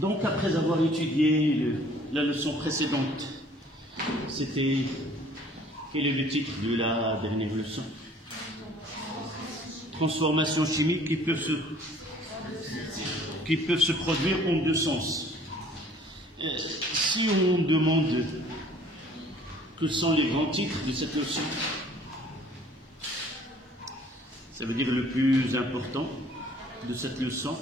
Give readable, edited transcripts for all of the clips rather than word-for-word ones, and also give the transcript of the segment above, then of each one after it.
Donc, après avoir étudié la leçon précédente, c'était... Quel est le titre de la dernière leçon? Transformations chimiques qui peuvent se produire en deux sens. Si on demande quels sont les grands titres de cette leçon, ça veut dire le plus important de cette leçon.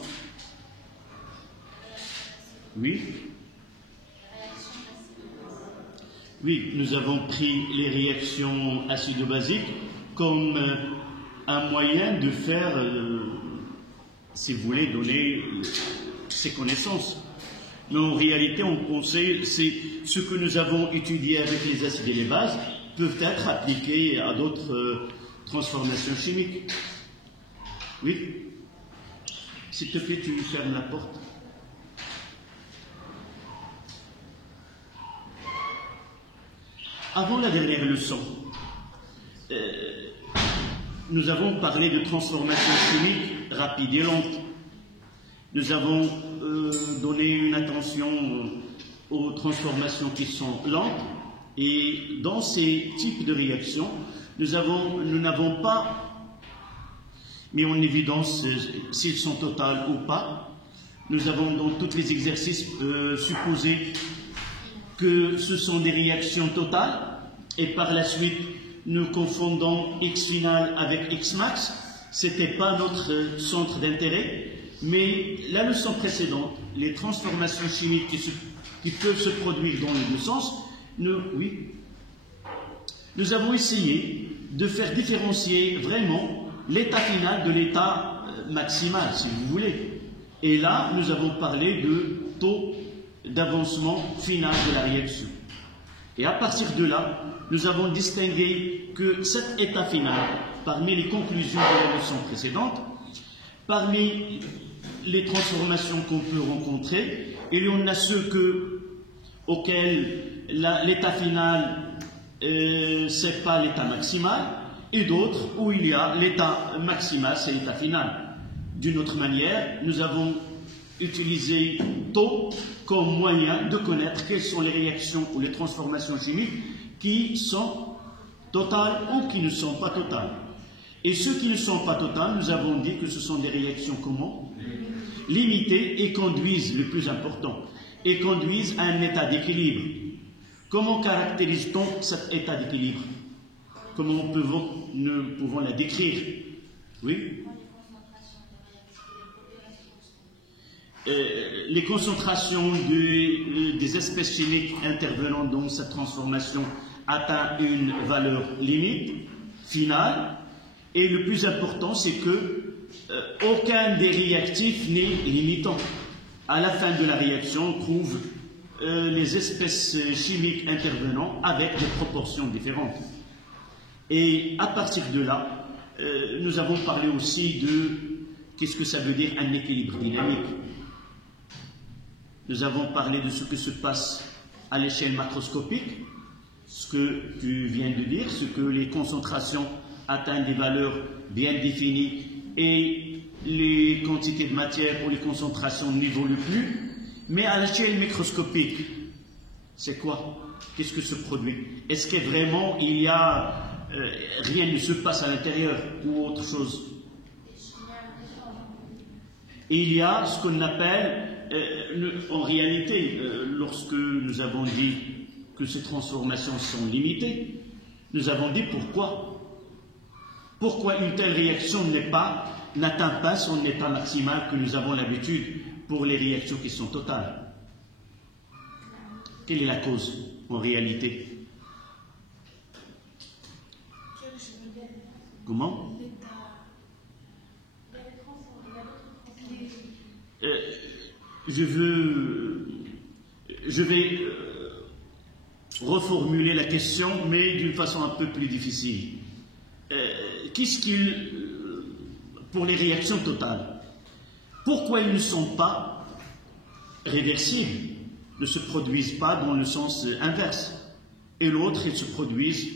Oui. Oui, nous avons pris les réactions acido-basiques comme un moyen de faire, si vous voulez, donner ces connaissances. Mais en réalité, on pensait c'est ce que nous avons étudié avec les acides et les bases peuvent être appliqués à d'autres transformations chimiques. Oui. S'il te plaît, tu fermes la porte. Avant la dernière leçon, nous avons parlé de transformations chimiques rapides et lentes. Nous avons donné une attention aux transformations qui sont lentes et dans ces types de réactions, nous n'avons pas mis en évidence s'ils sont totales ou pas. Nous avons dans tous les exercices supposé que ce sont des réactions totales et par la suite nous confondons X final avec X max. Ce n'était pas notre centre d'intérêt, mais la leçon précédente, les transformations chimiques qui peuvent se produire dans les deux sens, nous avons essayé de faire différencier vraiment l'état final de l'état maximal, si vous voulez. Et là, nous avons parlé de taux d'avancement final de la réaction. Et à partir de là, nous avons distingué que cet état final, parmi les conclusions de la leçon précédente, parmi les transformations qu'on peut rencontrer, il y en a ceux auxquels l'état final, c'est pas l'état maximal, et d'autres où il y a l'état maximal, c'est l'état final. D'une autre manière, nous avons utilisé taux comme moyen de connaître quelles sont les réactions ou les transformations chimiques qui sont totales ou qui ne sont pas totales. Et ceux qui ne sont pas totales, nous avons dit que ce sont des réactions comment? Limitées et conduisent, le plus important, et conduisent à un état d'équilibre. Comment caractérise-t-on cet état d'équilibre? Comment nous pouvons la décrire? Oui? Les concentrations des espèces chimiques intervenant dans cette transformation atteignent une valeur limite finale et le plus important c'est que aucun des réactifs n'est limitant. À la fin de la réaction, on trouve les espèces chimiques intervenant avec des proportions différentes. Et à partir de là, nous avons parlé aussi de qu'est-ce que ça veut dire un équilibre dynamique. Nous avons parlé de ce que se passe à l'échelle macroscopique, ce que tu viens de dire, ce que les concentrations atteignent des valeurs bien définies et les quantités de matière ou les concentrations n'évoluent plus. Mais à l'échelle microscopique, c'est quoi? Qu'est-ce que se produit? Est-ce que vraiment il y a rien ne se passe à l'intérieur ou autre chose? Il y a ce qu'on appelle en réalité, lorsque nous avons dit que ces transformations sont limitées, nous avons dit pourquoi. Pourquoi une telle réaction n'atteint pas son état maximal que nous avons l'habitude pour les réactions qui sont totales. Quelle est la cause en réalité? Comment? Je vais reformuler la question, mais d'une façon un peu plus difficile. Pour les réactions totales, pourquoi ils ne sont pas réversibles, ne se produisent pas dans le sens inverse, et l'autre, ils se produisent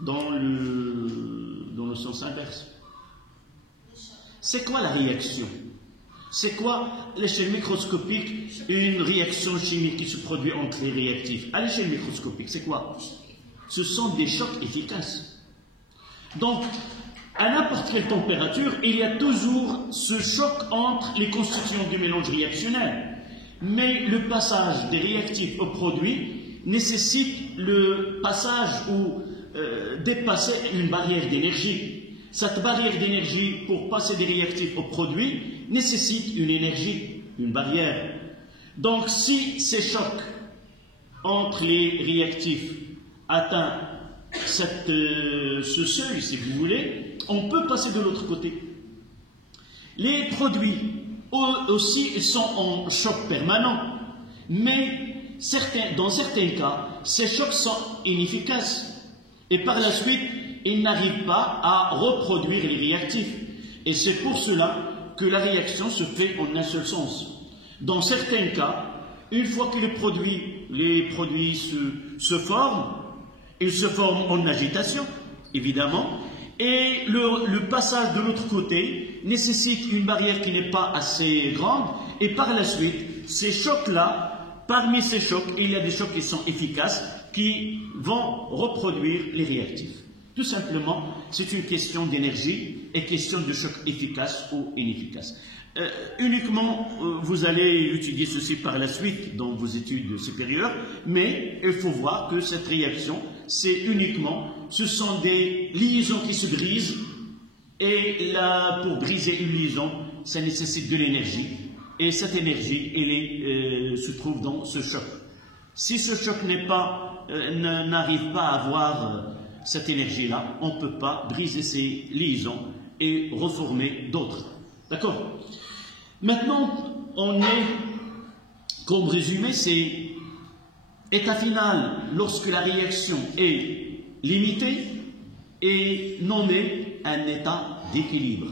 dans le sens inverse? C'est quoi la réaction? C'est quoi, à l'échelle microscopique, une réaction chimique qui se produit entre les réactifs? À l'échelle microscopique, c'est quoi? Ce sont des chocs efficaces. Donc, à n'importe quelle température, il y a toujours ce choc entre les constituants du mélange réactionnel. Mais le passage des réactifs aux produits nécessite le passage ou dépasser une barrière d'énergie. Cette barrière d'énergie, pour passer des réactifs aux produits, nécessite une énergie, une barrière. Donc, si ces chocs entre les réactifs atteignent ce seuil, si vous voulez, on peut passer de l'autre côté. Les produits, eux aussi, ils sont en choc permanent, mais dans certains cas, ces chocs sont inefficaces. Et par la suite, ils n'arrivent pas à reproduire les réactifs. Et c'est pour cela que la réaction se fait en un seul sens. Dans certains cas, une fois que les produits se forment, ils se forment en agitation, évidemment, et le passage de l'autre côté nécessite une barrière qui n'est pas assez grande, et par la suite, ces chocs-là, parmi ces chocs, il y a des chocs qui sont efficaces, qui vont reproduire les réactifs. Tout simplement, c'est une question d'énergie et question de choc efficace ou inefficace. Uniquement, vous allez étudier ceci par la suite dans vos études supérieures, mais il faut voir que cette réaction, ce sont des liaisons qui se brisent, et là, pour briser une liaison, ça nécessite de l'énergie, et cette énergie, se trouve dans ce choc. Si ce choc n'arrive pas à avoir cette énergie-là, on ne peut pas briser ces liaisons et reformer d'autres. D'accord? Maintenant, on est, comme résumé, c'est état final lorsque la réaction est limitée et nommé un état d'équilibre.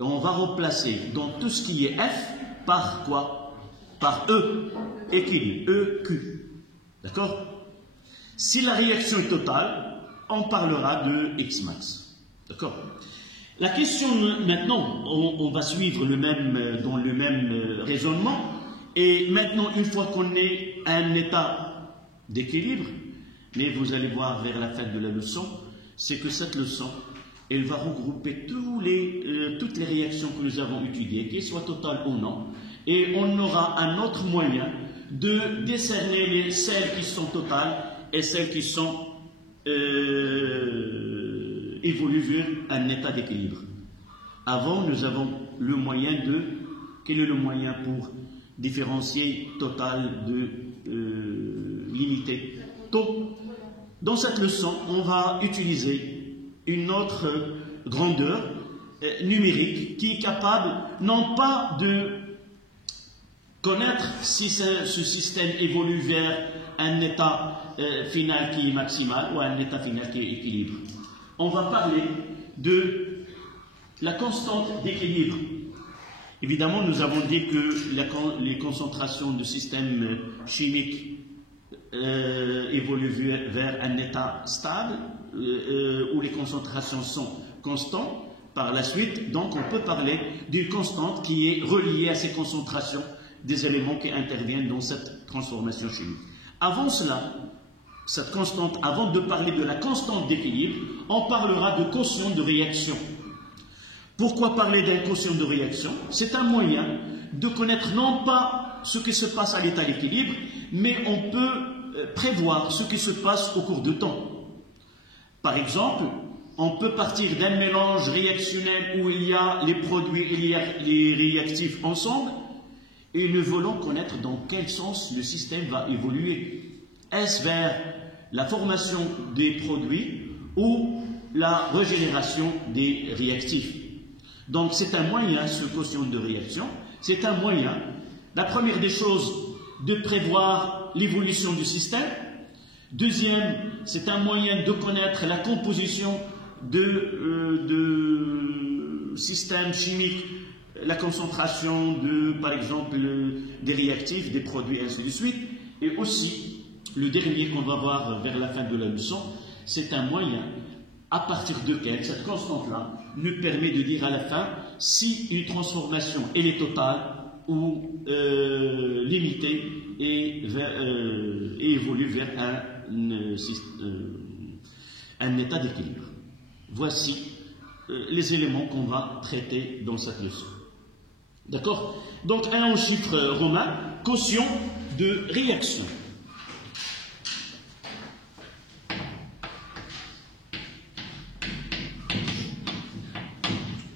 On va remplacer dans tout ce qui est F par quoi? Par E, équilibre, EQ. D'accord? Si la réaction est totale, on parlera de Xmax. D'accord? La question maintenant, on va suivre dans le même raisonnement, et maintenant, une fois qu'on est à un état d'équilibre, mais vous allez voir vers la fin de la leçon, c'est que cette leçon, elle va regrouper toutes les réactions que nous avons étudiées, qu'elles soient totales ou non, et on aura un autre moyen de décerner celles qui sont totales et celles qui sont évoluent vers un état d'équilibre. Avant, nous avons le moyen quel est le moyen pour différencier total de limité? Donc, dans cette leçon, on va utiliser une autre grandeur numérique qui est capable non pas de connaître si ce système évolue vers un état final qui est maximal ou un état final qui est équilibre. On va parler de la constante d'équilibre. Évidemment, nous avons dit que les concentrations de systèmes chimiques évoluent vers un état stable, où les concentrations sont constantes. Par la suite, donc, on peut parler d'une constante qui est reliée à ces concentrations des éléments qui interviennent dans cette transformation chimique. Avant cela, cette constante, avant de parler de la constante d'équilibre, on parlera de quotient de réaction. Pourquoi parler d'un quotient de réaction? C'est un moyen de connaître non pas ce qui se passe à l'état d'équilibre, mais on peut prévoir ce qui se passe au cours du temps. Par exemple, on peut partir d'un mélange réactionnel où il y a les produits et les réactifs ensemble, et nous voulons connaître dans quel sens le système va évoluer. Est-ce vers la formation des produits ou la régénération des réactifs? Donc c'est un moyen, ce quotient de réaction, c'est un moyen, la première des choses, de prévoir l'évolution du système. Deuxième, c'est un moyen de connaître la composition de systèmes chimiques, la concentration par exemple, des réactifs, des produits, et ainsi de suite. Et aussi, le dernier qu'on va voir vers la fin de la leçon, c'est un moyen à partir de quelle cette constante-là nous permet de dire à la fin si une transformation elle est totale ou limitée et évolue vers un état d'équilibre. Voici les éléments qu'on va traiter dans cette leçon. D'accord? Donc, un en chiffre romain, quotient de réaction.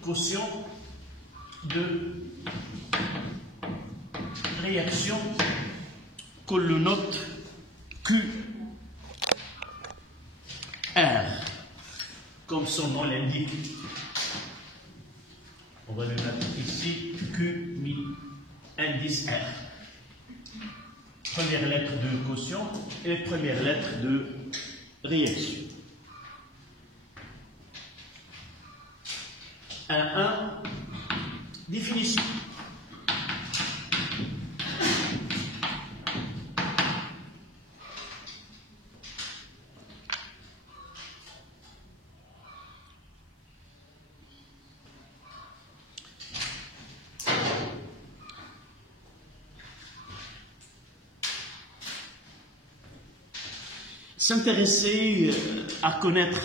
Quotient de réaction qu'on le note QR, comme son nom l'indique. On va le mettre ici, Q, indice R. Première lettre de quotient et première lettre de réaction. Un définition. S'intéresser à connaître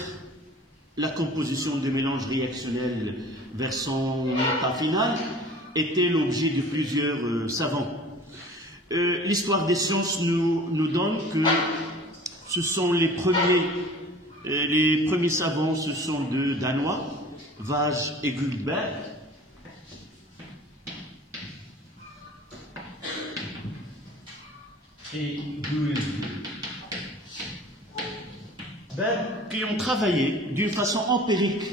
la composition des mélanges réactionnels vers son état final était l'objet de plusieurs savants. L'histoire des sciences nous donne que ce sont les premiers savants, ce sont deux Danois, Vage et Guldberg. Et qui ont travaillé d'une façon empirique.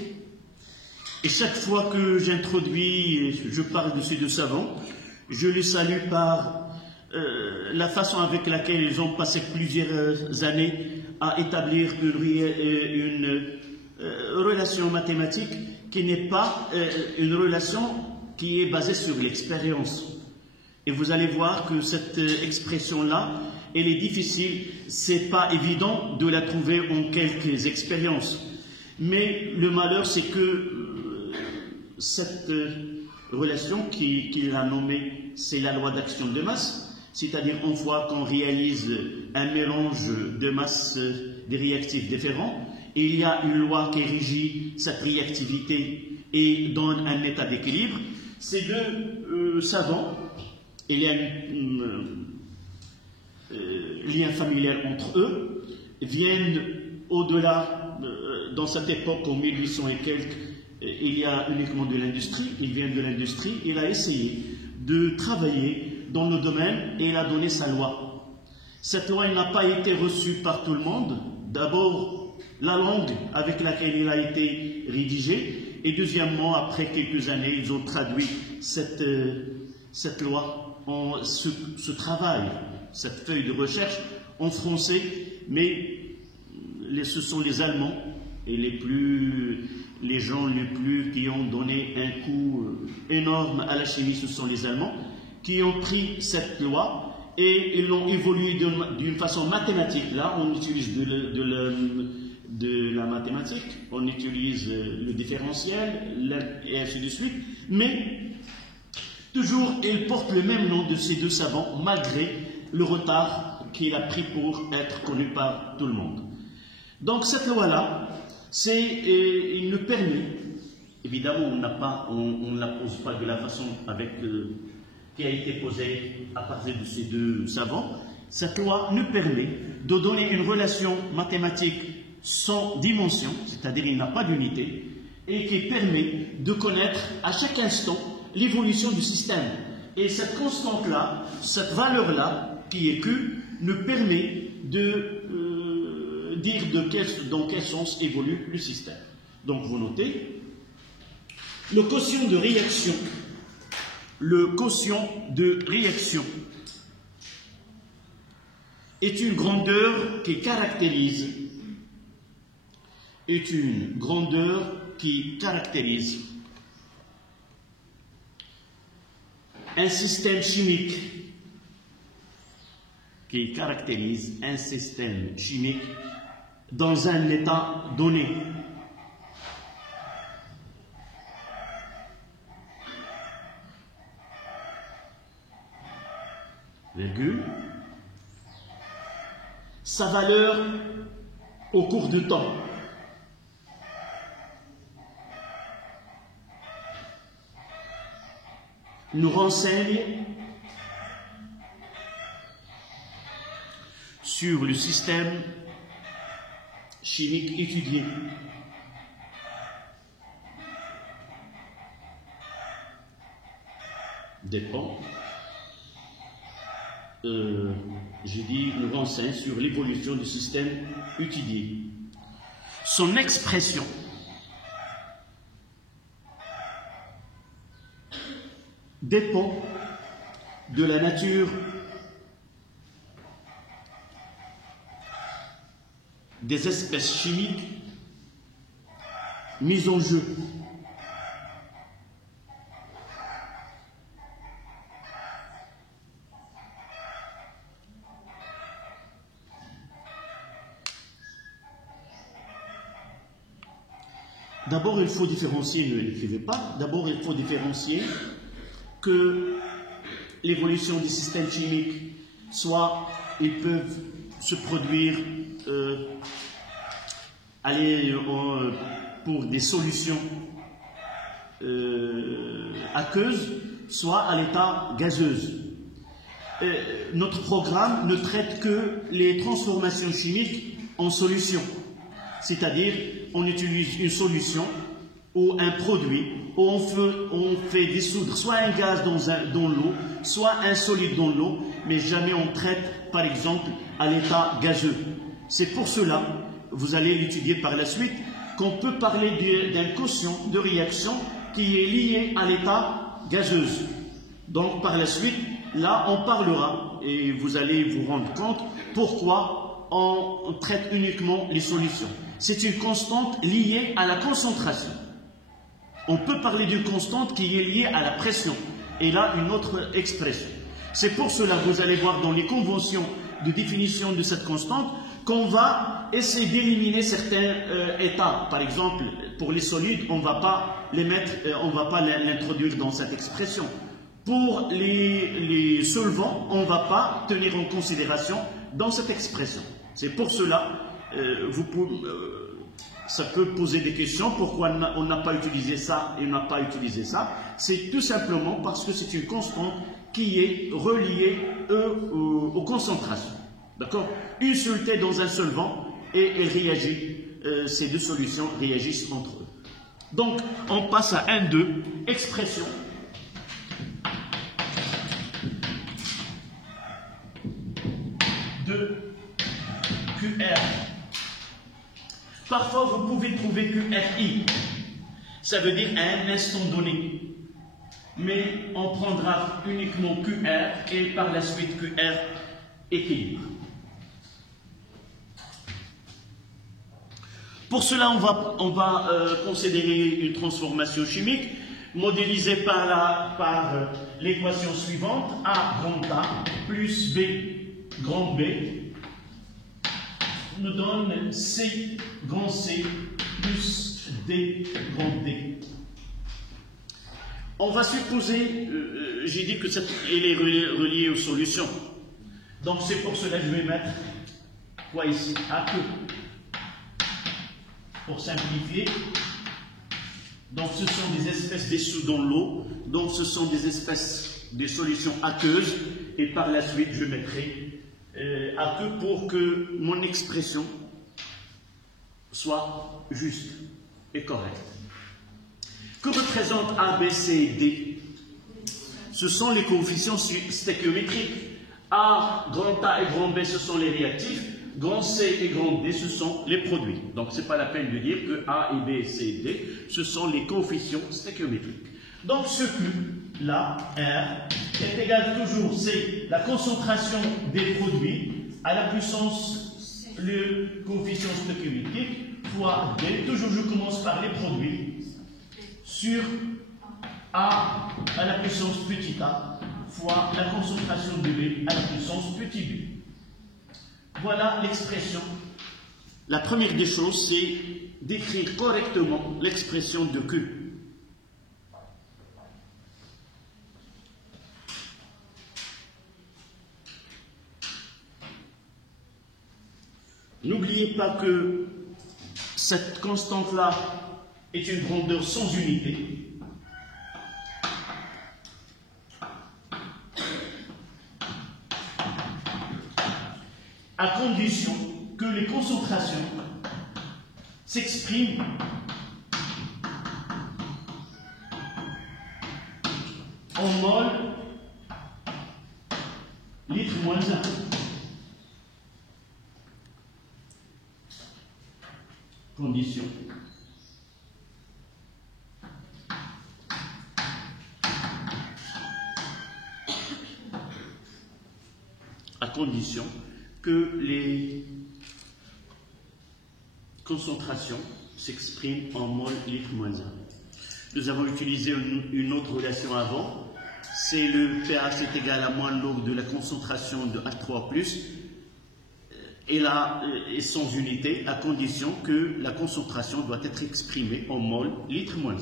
Et chaque fois que j'introduis et je parle de ces deux savants, je les salue par la façon avec laquelle ils ont passé plusieurs années à établir une relation mathématique qui n'est pas une relation qui est basée sur l'expérience. Et vous allez voir que cette expression-là, elle est difficile, c'est pas évident de la trouver en quelques expériences. Mais le malheur, c'est que cette relation qu'il a nommée, c'est la loi d'action de masse, c'est-à-dire une fois qu'on réalise un mélange de masses des réactifs différents, il y a une loi qui régit cette réactivité et donne un état d'équilibre. Ces deux savants, il y a un lien familial entre eux, viennent au-delà, dans cette époque, en 1800 et quelques, il y a uniquement de l'industrie, il vient de l'industrie, il a essayé de travailler dans le domaine et il a donné sa loi. Cette loi n'a pas été reçue par tout le monde. D'abord, la langue avec laquelle il a été rédigé, et deuxièmement, après quelques années, ils ont traduit cette loi, ce travail, cette feuille de recherche en français, mais ce sont les Allemands et les gens qui ont donné un coup énorme à la chimie, ce sont les Allemands, qui ont pris cette loi et ils l'ont évoluée d'une façon mathématique. Là, on utilise de la mathématique, on utilise le différentiel, et ainsi de suite, mais toujours, il porte le même nom de ces deux savants, malgré le retard qu'il a pris pour être connu par tout le monde. Donc cette loi-là, il nous permet, évidemment on ne la pose pas de la façon qui a été posée à partir de ces deux savants, cette loi nous permet de donner une relation mathématique sans dimension, c'est-à-dire il n'a pas d'unité, et qui permet de connaître à chaque instant l'évolution du système. Et cette constante-là, cette valeur-là, qui est Q, nous permet de dire dans quel sens évolue le système. Donc vous notez, le quotient de réaction. Le quotient de réaction est une grandeur qui caractérise un système chimique dans un état donné. virgule, sa valeur au cours du temps. Nous renseigne sur le système chimique étudié. Dépend. J'ai dit nous renseigne sur l'évolution du système étudié. Son expression dépend de la nature des espèces chimiques mises en jeu. D'abord, il faut différencier, ne l'écrivez pas, d'abord il faut différencier que l'évolution des systèmes chimiques, soit ils peuvent se produire pour des solutions aqueuses, soit à l'état gazeuse. Notre programme ne traite que les transformations chimiques en solutions, c'est-à-dire on utilise une solution ou un produit où on fait dissoudre soit un gaz dans l'eau, soit un solide dans l'eau, mais jamais on traite, par exemple, à l'état gazeux. C'est pour cela, vous allez l'étudier par la suite, qu'on peut parler d'un quotient de réaction qui est lié à l'état gazeuse. Donc, par la suite, là, on parlera, et vous allez vous rendre compte pourquoi on traite uniquement les solutions. C'est une constante liée à la concentration. On peut parler d'une constante qui est liée à la pression. Et là, une autre expression. C'est pour cela que vous allez voir dans les conventions de définition de cette constante qu'on va essayer d'éliminer certains états. Par exemple, pour les solides, on ne va pas les mettre, on va pas l'introduire dans cette expression. Pour les solvants, on ne va pas tenir en considération dans cette expression. C'est pour cela, ça peut poser des questions, pourquoi on n'a pas utilisé ça et on n'a pas utilisé ça. C'est tout simplement parce que c'est une constante qui est reliée aux concentrations. D'accord? Une soluté dans un solvant et elle réagit, ces deux solutions réagissent entre eux. Donc, on passe à 1-2, expression. De QR. Parfois, vous pouvez trouver QRI. Ça veut dire à un instant donné. Mais on prendra uniquement QR et par la suite QR équilibre. Pour cela, on va considérer une transformation chimique modélisée par l'équation suivante. A grand A plus B grand B nous donne C grand C plus D grand D. On va supposer, j'ai dit que elle est reliée aux solutions. Donc c'est pour cela que je vais mettre quoi ici? AQ. Pour simplifier. Donc ce sont des espèces dissous dans l'eau. Donc ce sont des espèces des solutions aqueuses. Et par la suite, je mettrai aqueux pour que mon expression soit juste et correcte. Que représente A, B, C, D? Ce sont les coefficients stéchiométriques. A, grand A et grand B, ce sont les réactifs. Grand C et grand D, ce sont les produits. Donc, ce n'est pas la peine de dire que A et B, C et D, ce sont les coefficients stéchiométriques. Donc, ce Q, là, R, est égal toujours, c'est la concentration des produits à la puissance, le coefficient stéchiométrique, fois D. Toujours, je commence par les produits, sur A à la puissance petit a, fois la concentration de B à la puissance petit b. Voilà l'expression. La première des choses, c'est d'écrire correctement l'expression de Q. N'oubliez pas que cette constante-là est une grandeur sans unité. À condition que les concentrations s'expriment en mol litre moins 1. Condition. À condition que les concentrations s'expriment en mol litre moins 1. Nous avons utilisé une autre relation avant, c'est le pH est égal à moins log de la concentration de H3+, et là est sans unité, à condition que la concentration doit être exprimée en mol litre moins 1.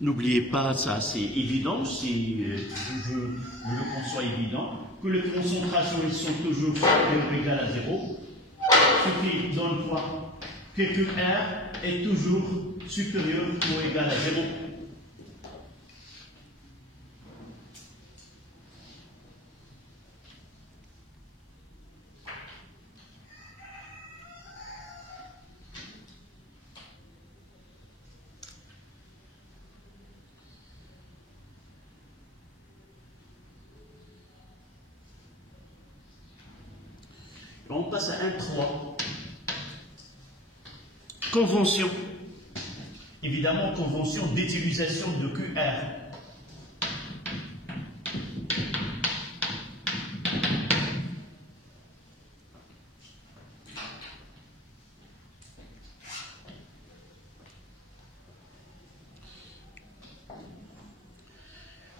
N'oubliez pas, ça c'est évident, si je veux qu'on soit évident, que les concentrations elles sont toujours supérieures ou égales à 0, ce qui donne quoi? Que QR est toujours supérieur ou égal à 0. On passe à 1.3. Convention. Évidemment, convention d'utilisation de QR.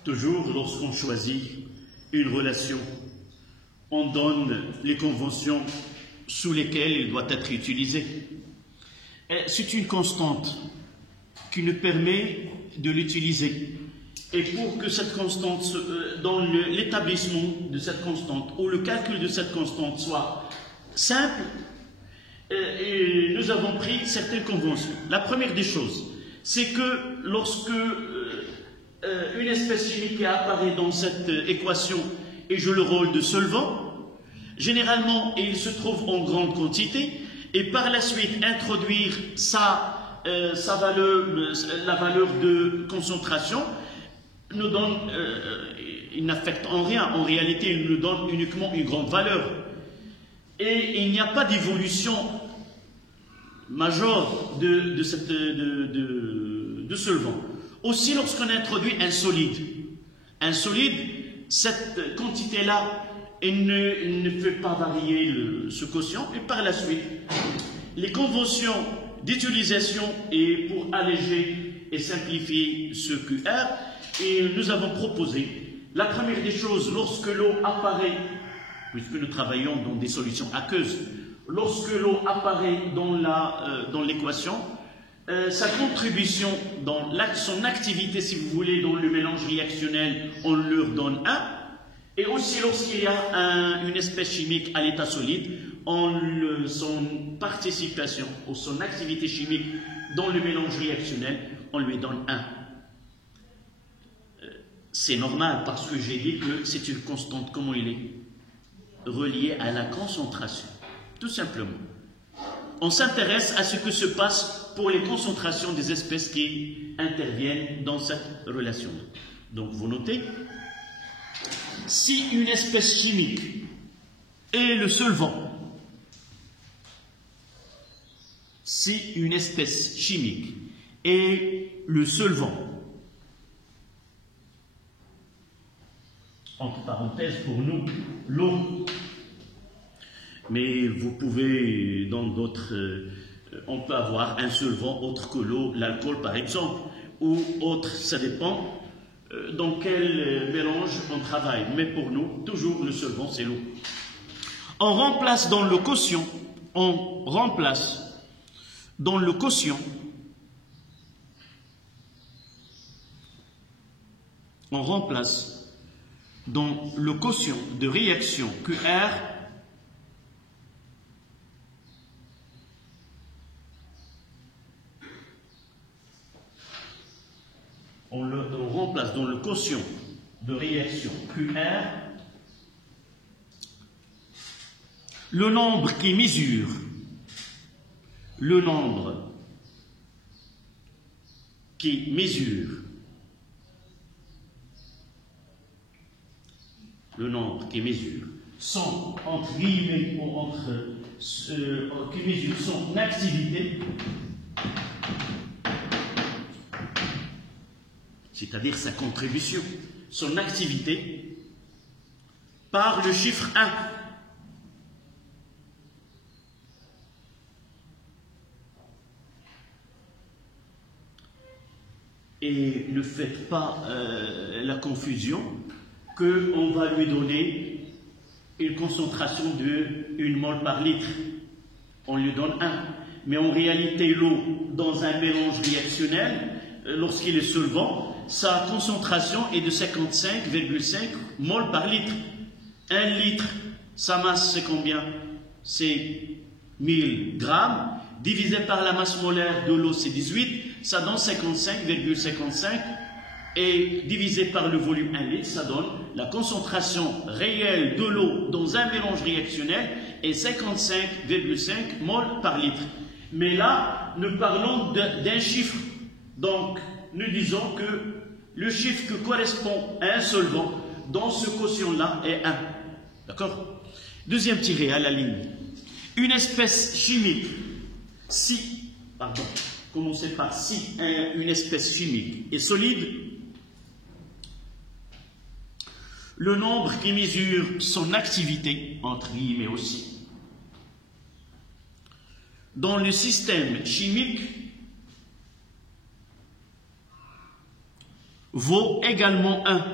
Toujours, lorsqu'on choisit une relation, on donne les conventions sous lesquelles il doit être utilisé. C'est une constante qui nous permet de l'utiliser. Et pour que cette constante, dans l'établissement de cette constante ou le calcul de cette constante soit simple, nous avons pris certaines conventions. La première des choses, c'est que lorsque une espèce chimique apparaît dans cette équation et joue le rôle de solvant, généralement il se trouve en grande quantité et par la suite introduire la valeur de concentration nous donne, il n'affecte en rien, en réalité il nous donne uniquement une grande valeur et il n'y a pas d'évolution majeure de solvant. Aussi lorsqu'on introduit un solide, cette quantité-là, elle ne fait pas varier ce quotient. Et par la suite, les conventions d'utilisation et pour alléger et simplifier ce QR, et nous avons proposé la première des choses, lorsque l'eau apparaît, puisque nous travaillons dans des solutions aqueuses, lorsque l'eau apparaît dans l'équation, sa contribution dans son activité, si vous voulez, dans le mélange réactionnel, on leur donne 1. Et aussi lorsqu'il y a une espèce chimique à l'état solide, son participation ou son activité chimique dans le mélange réactionnel, on lui donne 1. C'est normal parce que j'ai dit que c'est une constante. Comment il est relié à la concentration? Tout simplement. On s'intéresse à ce que se passe pour les concentrations des espèces qui interviennent dans cette relation. Donc vous notez, si une espèce chimique est le solvant, entre parenthèses pour nous, l'eau, mais vous pouvez dans d'autres on peut avoir un solvant autre que l'eau, l'alcool par exemple, ou autre, ça dépend dans quel mélange on travaille. Mais pour nous, toujours le solvant, c'est l'eau. On remplace dans le quotient, de réaction QR on remplace dans le quotient de réaction QR le nombre qui mesure le nombre qui mesure son, entre guillemets, ou qui mesure son activité, c'est-à-dire sa contribution, son activité, par le chiffre 1. Et ne faites pas la confusion qu'on va lui donner une concentration de 1 mol par litre. On lui donne 1. Mais en réalité, l'eau, dans un mélange réactionnel, lorsqu'il est solvant, sa concentration est de 55,5 mol par litre. 1 litre, sa masse, c'est combien? C'est 1000 grammes. Divisé par la masse molaire de l'eau, c'est 18. Ça donne 55,55. Et divisé par le volume 1 litre, ça donne la concentration réelle de l'eau dans un mélange réactionnel est 55,5 mol par litre. Mais là, nous parlons d'un chiffre. Donc, nous disons que le chiffre qui correspond à un solvant dans ce quotient-là est 1. D'accord? Deuxième tiré à la ligne. Une espèce chimique, commencez par si une espèce chimique est solide, le nombre qui mesure son activité, entre guillemets aussi, dans le système chimique vaut également 1.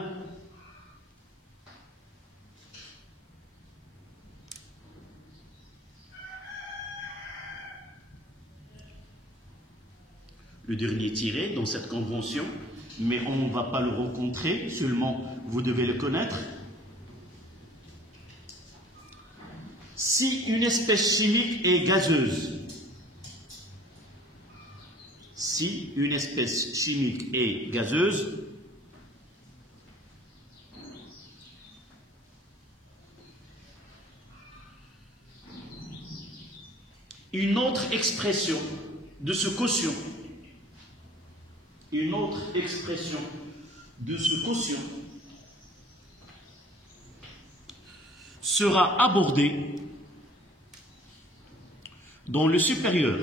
Le dernier tiré dans cette convention, mais on ne va pas le rencontrer, seulement vous devez le connaître. Si une espèce chimique est gazeuse, une autre expression de ce quotient sera abordée dans le supérieur.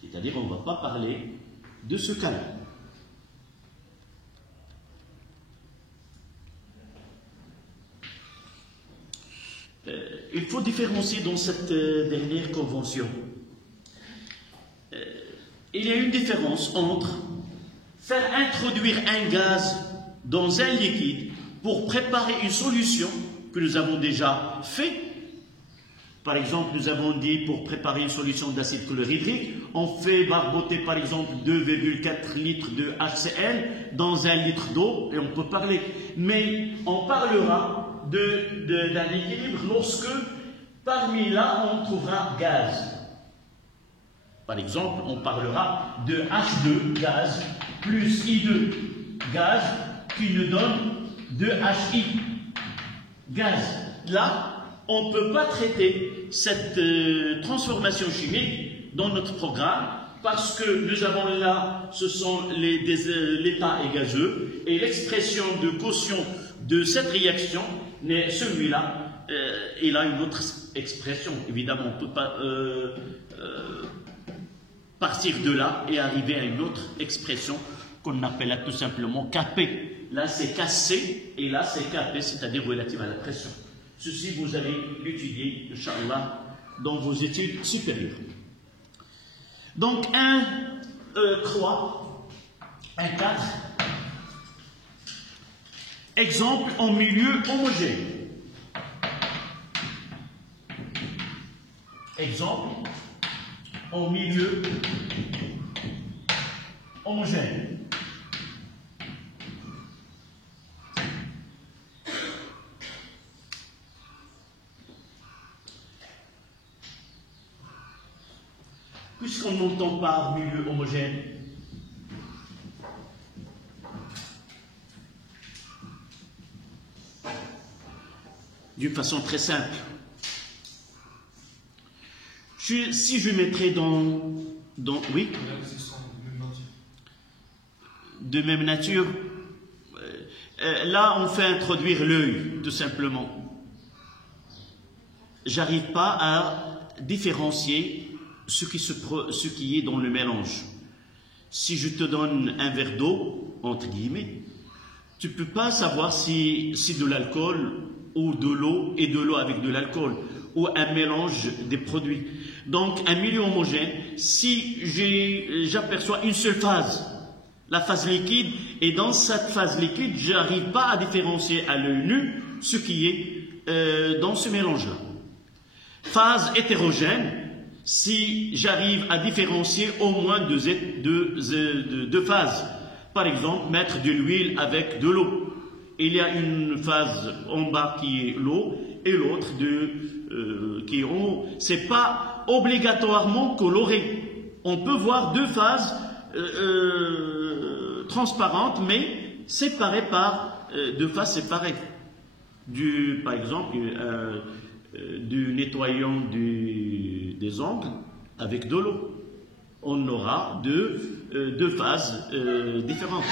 C'est-à-dire, on ne va pas parler de ce cas-là. Il faut différencier dans cette dernière convention. Il y a une différence entre faire introduire un gaz dans un liquide pour préparer une solution que nous avons déjà fait. Par exemple, nous avons dit pour préparer une solution d'acide chlorhydrique, on fait barboter par exemple 2,4 litres de HCl dans 1 litre d'eau et on peut parler. Mais on parlera d'un équilibre lorsque parmi là on trouvera gaz. Par exemple, on parlera de H2 gaz plus I2 gaz qui nous donne 2HI gaz. Là, on ne peut pas traiter cette transformation chimique dans notre programme parce que nous avons là, ce sont l'état est gazeux et l'expression de quotient de cette réaction, celui-là, il a une autre expression. Évidemment, on ne peut pas partir de là et arriver à une autre expression qu'on appelle tout simplement Kp. Là, c'est Kc et là, c'est Kp, c'est-à-dire relative à la pression. Ceci, vous allez l'étudier, Inch'Allah, dans vos études supérieures. Donc 3, 4. Exemple en milieu homogène. Exemple en milieu homogène. Puisqu'on n'entend pas milieu homogène, d'une façon très simple, si je mettrais dans oui, de même nature, là on fait introduire l'œil, tout simplement. J'arrive pas à différencier ce qui est dans le mélange. Si je te donne un verre d'eau, entre guillemets, tu ne peux pas savoir si c'est de l'alcool ou de l'eau et de l'eau avec de l'alcool, ou un mélange des produits. Donc, un milieu homogène, si j'aperçois une seule phase, la phase liquide, et dans cette phase liquide, je n'arrive pas à différencier à l'œil nu ce qui est dans ce mélange-là. Phase hétérogène, si j'arrive à différencier au moins deux phases. Par exemple, mettre de l'huile avec de l'eau. Il y a une phase en bas qui est l'eau et l'autre qui est en haut. Ce n'est pas obligatoirement coloré. On peut voir deux phases transparentes, mais séparées par deux phases séparées. Par exemple, du nettoyant des ongles avec de l'eau. On aura deux phases différentes.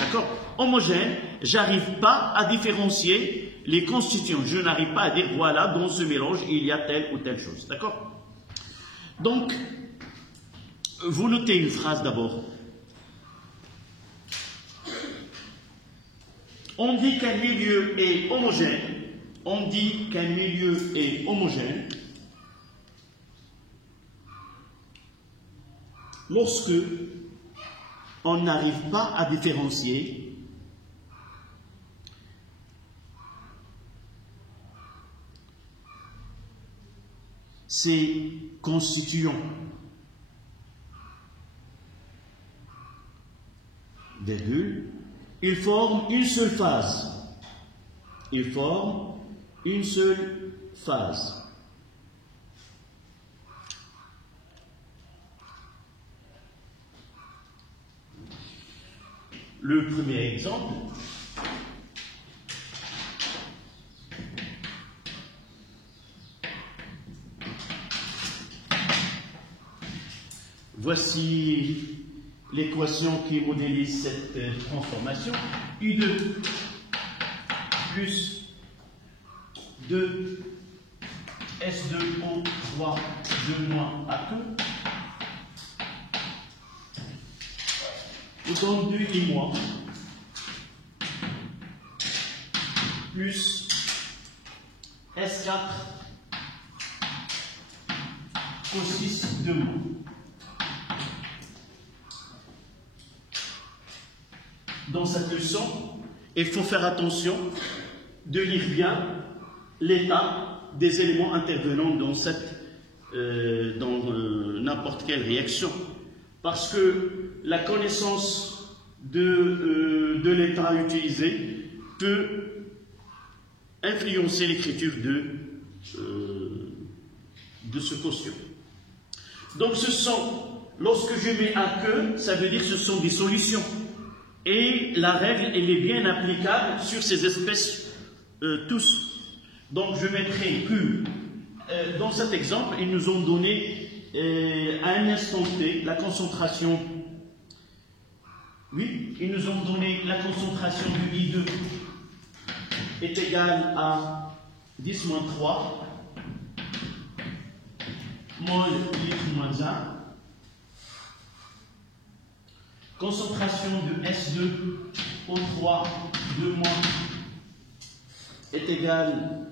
D'accord? Homogène, j'arrive pas à différencier les constituants. Je n'arrive pas à dire, voilà, dans ce mélange, il y a telle ou telle chose. D'accord? Donc, vous notez une phrase d'abord. On dit qu'un milieu est homogène. On dit qu'un milieu est homogène lorsque on n'arrive pas à différencier ses constituants. Virgule, ils forment une seule phase. Ils forment une seule phase. Le premier exemple, voici l'équation qui modélise cette transformation. I2 plus 2 S2O3 2 moins A2 nous donne 2 I moins plus S4 cos6 2 moins. Dans cette leçon, il faut faire attention de lire bien l'état des éléments intervenant dans n'importe quelle réaction. Parce que la connaissance de l'état utilisé peut influencer l'écriture de ce quotient. Donc lorsque je mets un que, ça veut dire que ce sont des solutions. Et la règle, elle est bien applicable sur ces espèces tous. Donc je mettrai que, dans cet exemple, ils nous ont donné à un instant T la concentration. Oui, ils nous ont donné la concentration du I2 est égale à 10 moins 3 mol litre moins 1. Concentration de S2 O3 2 moins est égale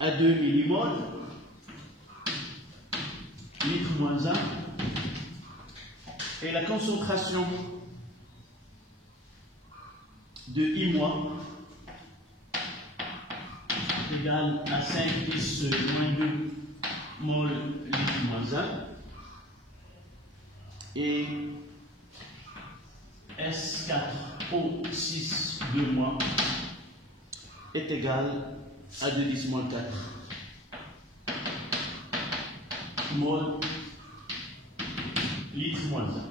à 2 millimoles litre moins 1. et la concentration de I- est égale à 5 × moins 2 mol litre moins 1 et S4O6 2- est égal à 2 × moins 4 mol litre moins 1.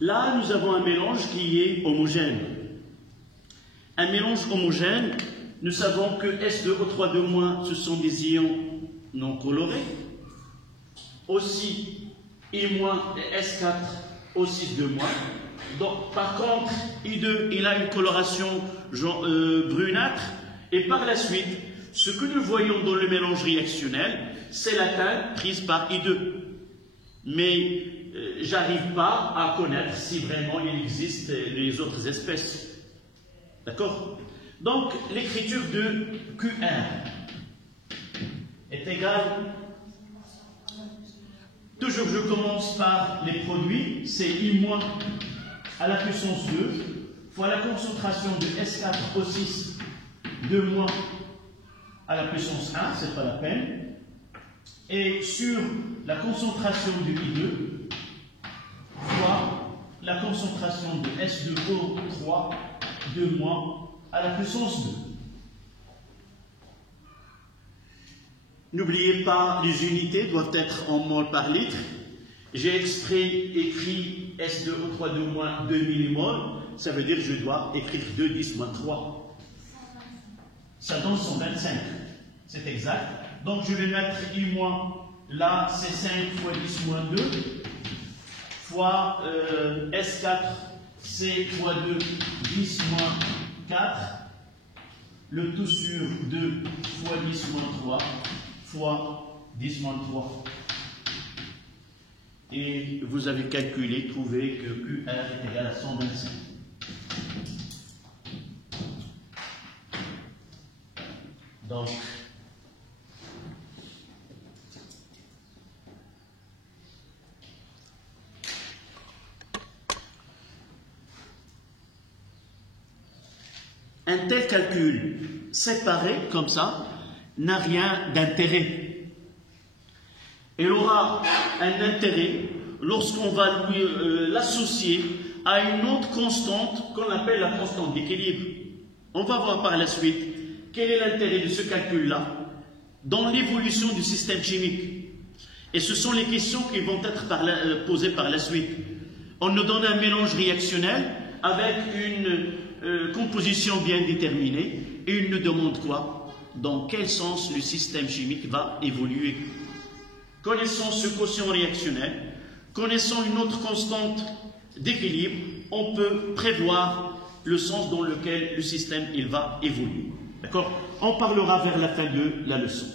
Là, nous avons un mélange qui est homogène. Un mélange homogène, nous savons que S2O3 ce sont des ions non colorés. Aussi, I- et S4O6 Donc, par contre, I2, il a une coloration brunâtre. Et par la suite, ce que nous voyons dans le mélange réactionnel, c'est la teinte prise par I2. Mais j'arrive pas à connaître si vraiment il existe les autres espèces. D'accord? Donc, l'écriture de QR est égale. Toujours, je commence par les produits. C'est I- à la puissance 2 fois la concentration de S4O6 2- à la puissance 1, c'est pas la peine. Et sur la concentration de I2 fois la concentration de S2O3 2- à la puissance 2. N'oubliez pas, les unités doivent être en mol par litre. J'ai écrit S2O3 2 millimoles. Ça veut dire que je dois écrire 2 × 10-3. Ça donne 125. C'est exact. Donc je vais mettre I-, là c'est 5 fois 10-2 fois S4C fois 2 10-4. Le tout sur 2 fois 10-3 fois 10-3. Et vous avez calculé, trouvé que QR est égal à 125. Donc, un tel calcul séparé comme ça n'a rien d'intérêt. Il aura un intérêt lorsqu'on va l'associer à une autre constante qu'on appelle la constante d'équilibre. On va voir par la suite quel est l'intérêt de ce calcul-là dans l'évolution du système chimique. Et ce sont les questions qui vont être posées par la suite. On nous donne un mélange réactionnel avec une composition bien déterminée et il nous demande quoi? Dans quel sens le système chimique va évoluer? Connaissant ce quotient réactionnel, connaissant une autre constante d'équilibre, on peut prévoir le sens dans lequel le système il va évoluer. D'accord? On parlera vers la fin de la leçon.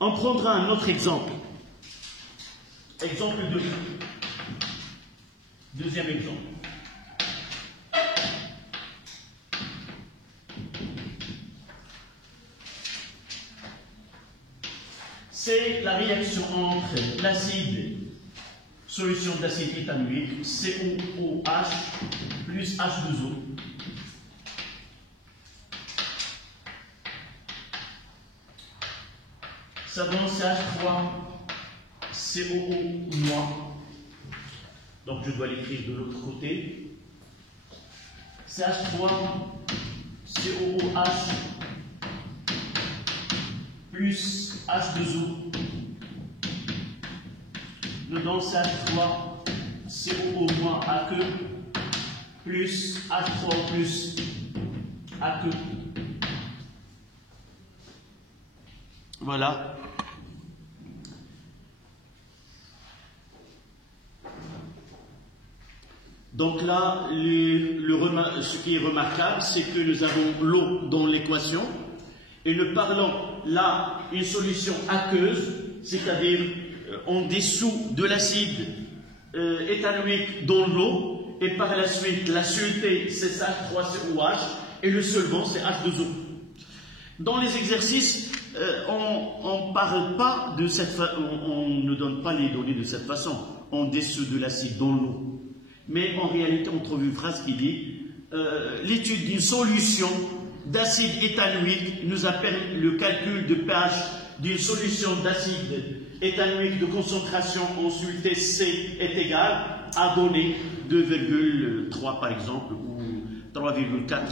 On prendra un autre exemple. Exemple 2. Deuxième exemple. C'est la réaction entre l'acide, solution d'acide éthanoïque, COOH plus H2O. Ça donne CH3COO-. Donc je dois l'écrire de l'autre côté. CH3COOH plus H2O nous donne CH3COO-AQ plus H3O plus AQ. Voilà. Donc là, ce qui est remarquable, c'est que nous avons l'eau dans l'équation et nous parlons là une solution aqueuse, c'est-à-dire on dissout de l'acide éthanoïque dans l'eau et par la suite la soluté c'est H3COH et le solvant c'est H2O. Dans les exercices, on parle pas de cette on ne donne pas les données de cette façon. On descend de l'acide dans l'eau. Mais en réalité, on trouve une phrase qui dit l'étude d'une solution d'acide éthanoïque nous appelle le calcul de pH d'une solution d'acide éthanoïque de concentration en soluté C est égal à donner 2,3 par exemple ou 3,4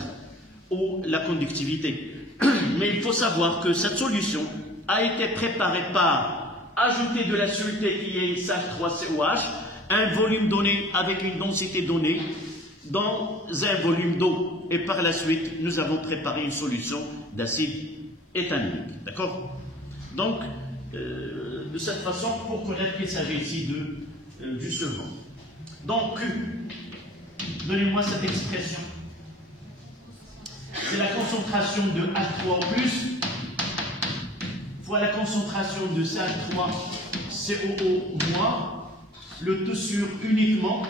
ou la conductivité. Mais il faut savoir que cette solution a été préparée par ajouter de la soluté qui est SH3COH, un volume donné avec une densité donnée dans un volume d'eau. Et par la suite, nous avons préparé une solution d'acide éthanoïque. D'accord? Donc, de cette façon, pour connaître qu'il s'agit ici du solvant. Donc, donnez-moi cette expression. C'est la concentration de H3O+, fois la concentration de CH3COO-, le tout sur uniquement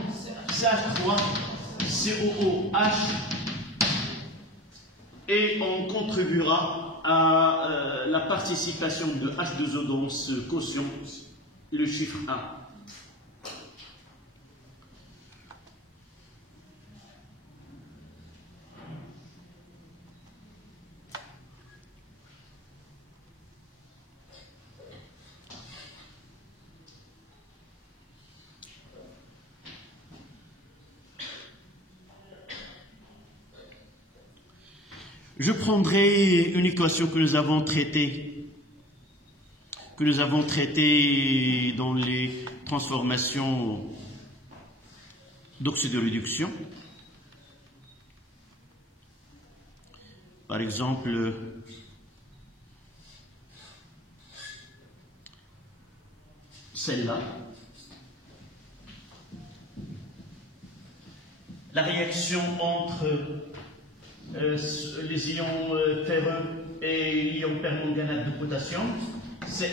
CH3COOH, et on contribuera à la participation de H2O dans ce quotient, le chiffre 1. Je prendrai une équation que nous avons traitée dans les transformations d'oxydoréduction. Par exemple, celle-là. La réaction entre les ions ferreux et l'ion permanganate de potassium, c'est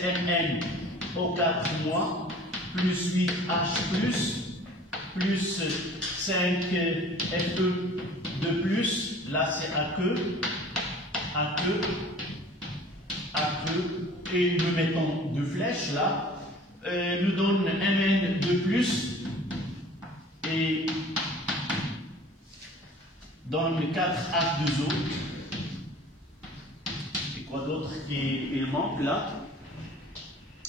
MnO4- plus 8H+, plus 5Fe de plus, là c'est aqueux, et nous mettons deux flèches là, nous donne Mn de plus, et donne 4H2O. Et quoi d'autre il manque là?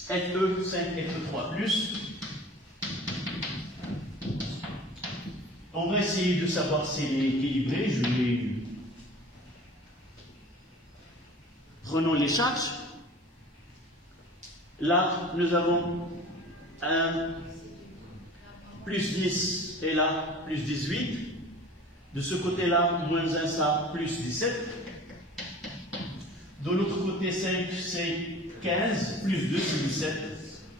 Fe, 5Fe3+. On va essayer de savoir si elle est équilibrée. Prenons les charges. Là, nous avons un plus 10 et là, plus 18. De ce côté-là, moins 1, ça, plus 17. De l'autre côté, 5, c'est 15, plus 2, c'est 17.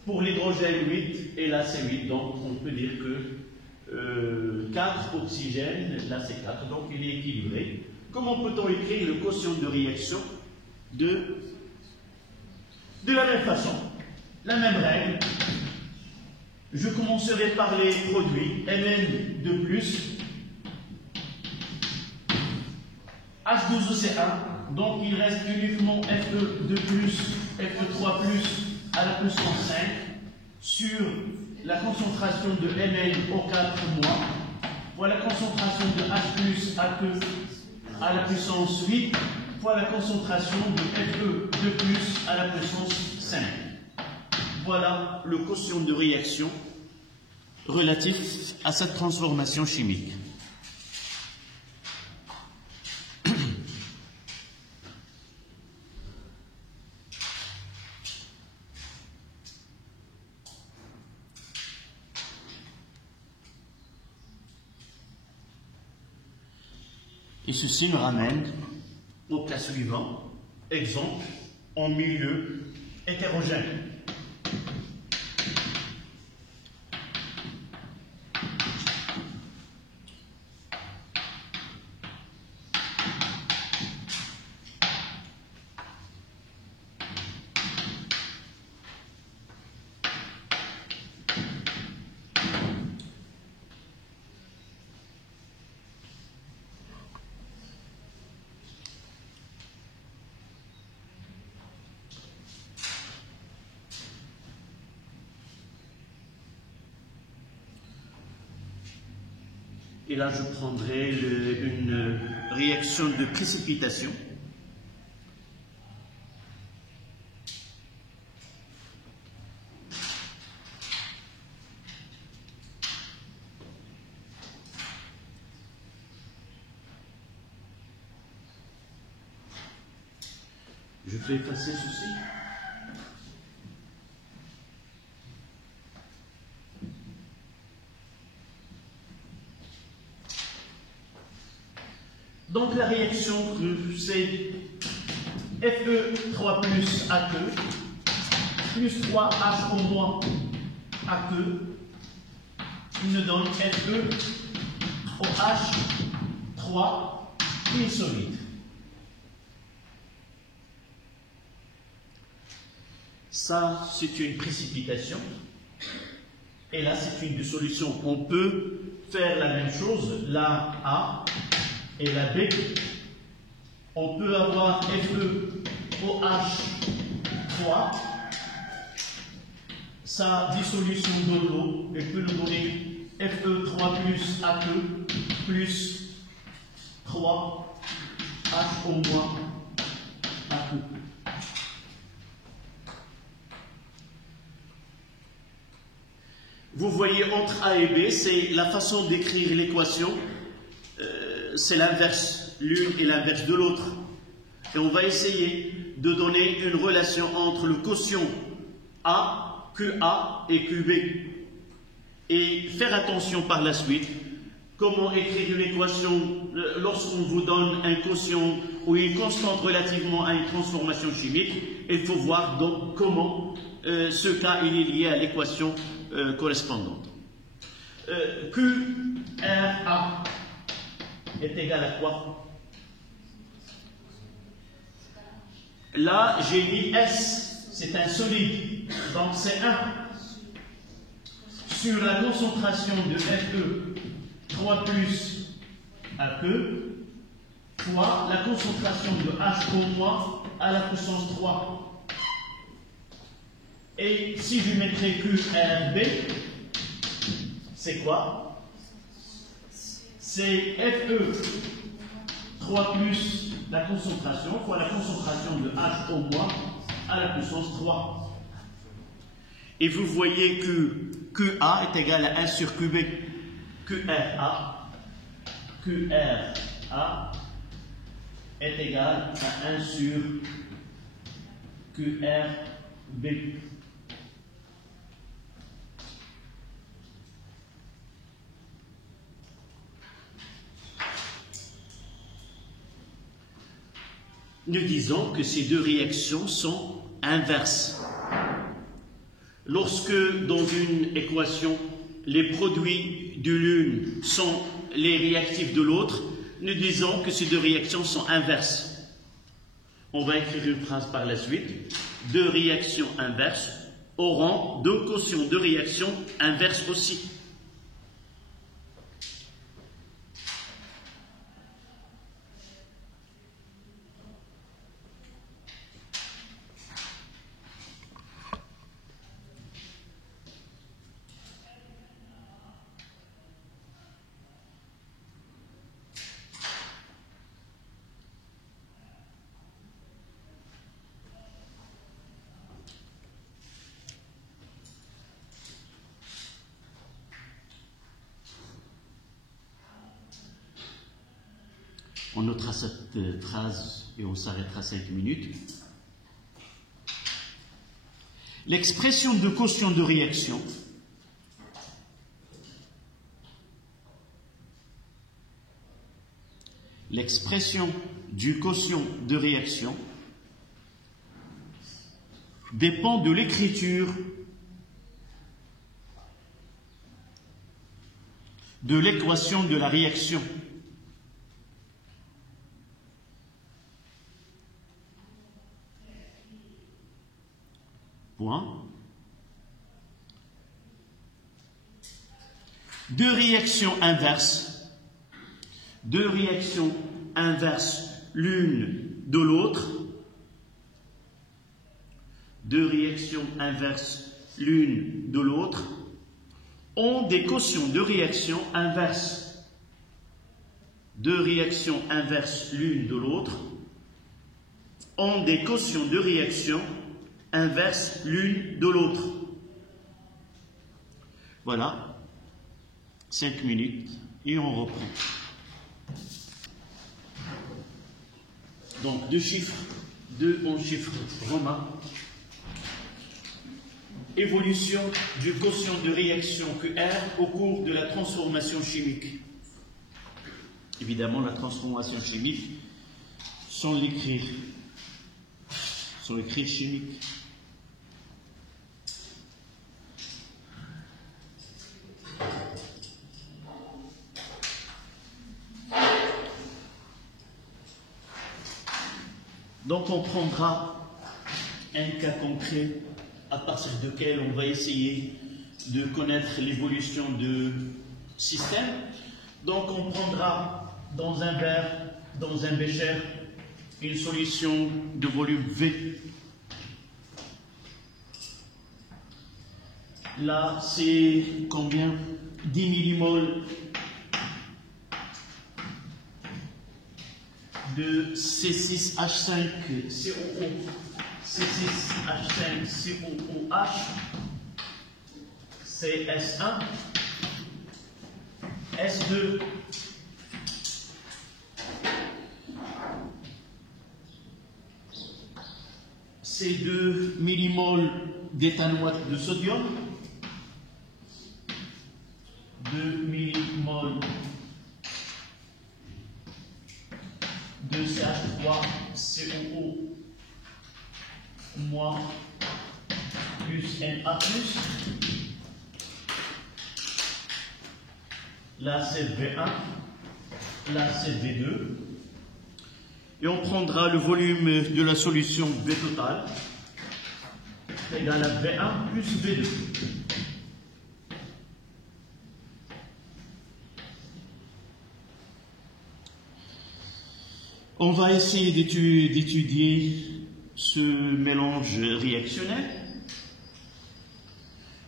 Pour l'hydrogène, 8, et là, c'est 8. Donc, on peut dire que 4 oxygènes, là, c'est 4. Donc, il est équilibré. Comment peut-on écrire le quotient de réaction de la même façon? La même règle. Je commencerai par les produits. Mn de plus. H2O c'est 1, donc il reste uniquement Fe2+, Fe3+, à la puissance 5 sur la concentration de MnO4-, fois la concentration de H+, aqueux à la puissance 8, fois la concentration de Fe2+, à la puissance 5. Voilà le quotient de réaction relatif à cette transformation chimique. Et ceci nous ramène au cas suivant, exemple, en milieu hétérogène. Et là, je prendrai une réaction de précipitation. Je peux effacer ceci. Donc la réaction c'est Fe3 plus AQ plus 3H au moins AQ qui nous donne FeOH3 huile solide. Ça, c'est une précipitation. Et là, c'est une solution. On peut faire la même chose, la A et la B. On peut avoir FeOH3. Sa dissolution de l'eau, elle peut nous donner Fe3 plus AQ plus 3H au moins AQ. Vous voyez, entre A et B, c'est la façon d'écrire l'équation, c'est l'inverse, l'une et l'inverse de l'autre. Et on va essayer de donner une relation entre le quotient A, QA et QB. Et faire attention par la suite, comment écrire une équation lorsqu'on vous donne un quotient ou une constante relativement à une transformation chimique. Il faut voir donc comment ce cas il est lié à l'équation correspondante. QRA est égal à quoi? Là, j'ai mis S, c'est un solide, donc c'est 1. Sur la concentration de Fe3 plus AQ fois la concentration de H au moins à la puissance 3. Et si je mettrais QRB, c'est quoi? C'est Fe3 plus la concentration fois la concentration de H au moins à la puissance 3. Et vous voyez que QA est égal à 1 sur QB. QRA est égal à 1 sur QRB. Nous disons que ces deux réactions sont inverses. Lorsque dans une équation, les produits de l'une sont les réactifs de l'autre, nous disons que ces deux réactions sont inverses. On va écrire une phrase par la suite. Deux réactions inverses auront deux quotients de réactions inverses aussi. On notera cette phrase et on s'arrêtera 5 minutes. L'expression de quotient de réaction du quotient de réaction dépend de l'écriture de l'équation de la réaction. Point. Deux réactions inverses l'une de l'autre, ont des quotients de réaction inverses. deux réactions inverses l'une de l'autre ont des quotients de réaction inverses l'une de l'autre. Voilà, 5 minutes et on reprend. Donc deux chiffres, deux en chiffres romains. Évolution du quotient de réaction QR au cours de la transformation chimique. Évidemment, la transformation chimique sans l'écrire chimique. Donc on prendra un cas concret à partir duquel on va essayer de connaître l'évolution de système. Donc on prendra dans un verre, dans un bécher, une solution de volume V. Là, c'est combien? 10 millimoles de C6H5COO, C6H5COOH, CS1, S2, C2 millimoles d'éthanoate de sodium, 2 millimoles de CH3COO moins plus Na+. Là c'est V1, là c'est V2. Et on prendra le volume de la solution V totale égal à V1 plus V2. On va essayer d'étudier ce mélange réactionnel.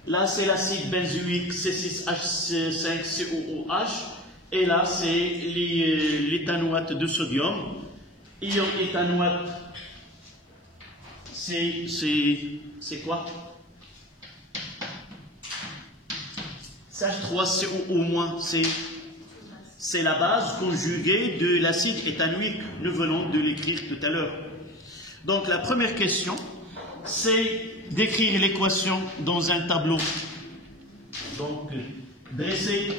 Là, c'est l'acide benzoïque C6H5COOH. Et là, c'est l'éthanoate de sodium. Ion éthanoate, c'est quoi? CH3COO-, c'est la base conjuguée de l'acide éthanoïque. Nous venons de l'écrire tout à l'heure. Donc la première question, c'est d'écrire l'équation dans un tableau. Donc, dresser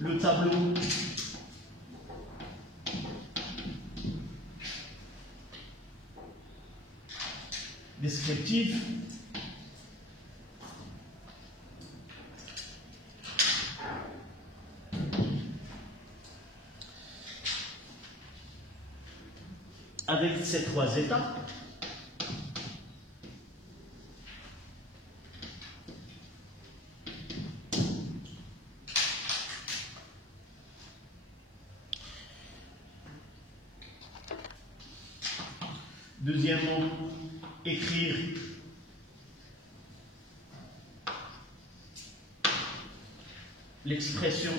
le tableau descriptif avec ces trois étapes. Deuxièmement, écrire l'expression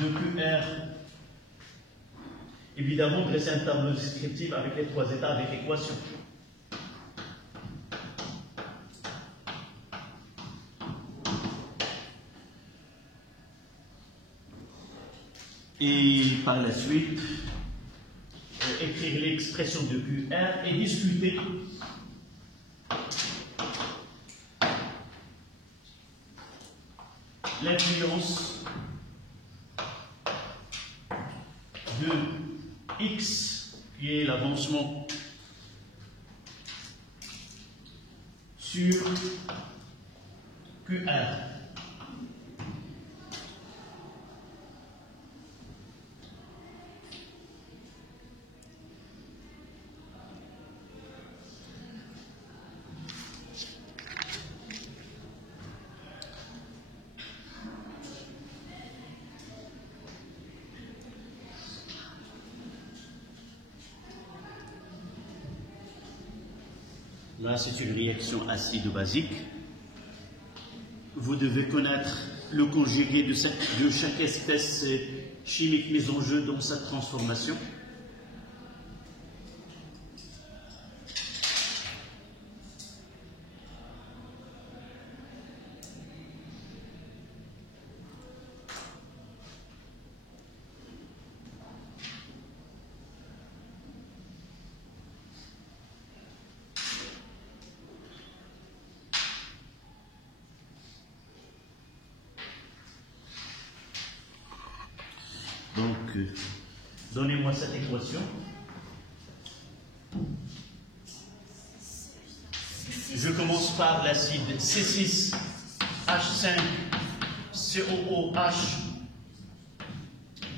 de QR. Évidemment, dresser un tableau descriptif avec les trois états avec équation. Et par la suite, écrire l'expression de QR et discuter l'influence de X, qui est l'avancement, sur QR. Là, c'est une réaction acide-basique. Vous devez connaître le conjugué de chaque espèce chimique mise en jeu dans cette transformation. Donc, donnez-moi cette équation. Je commence par l'acide C6H5COOH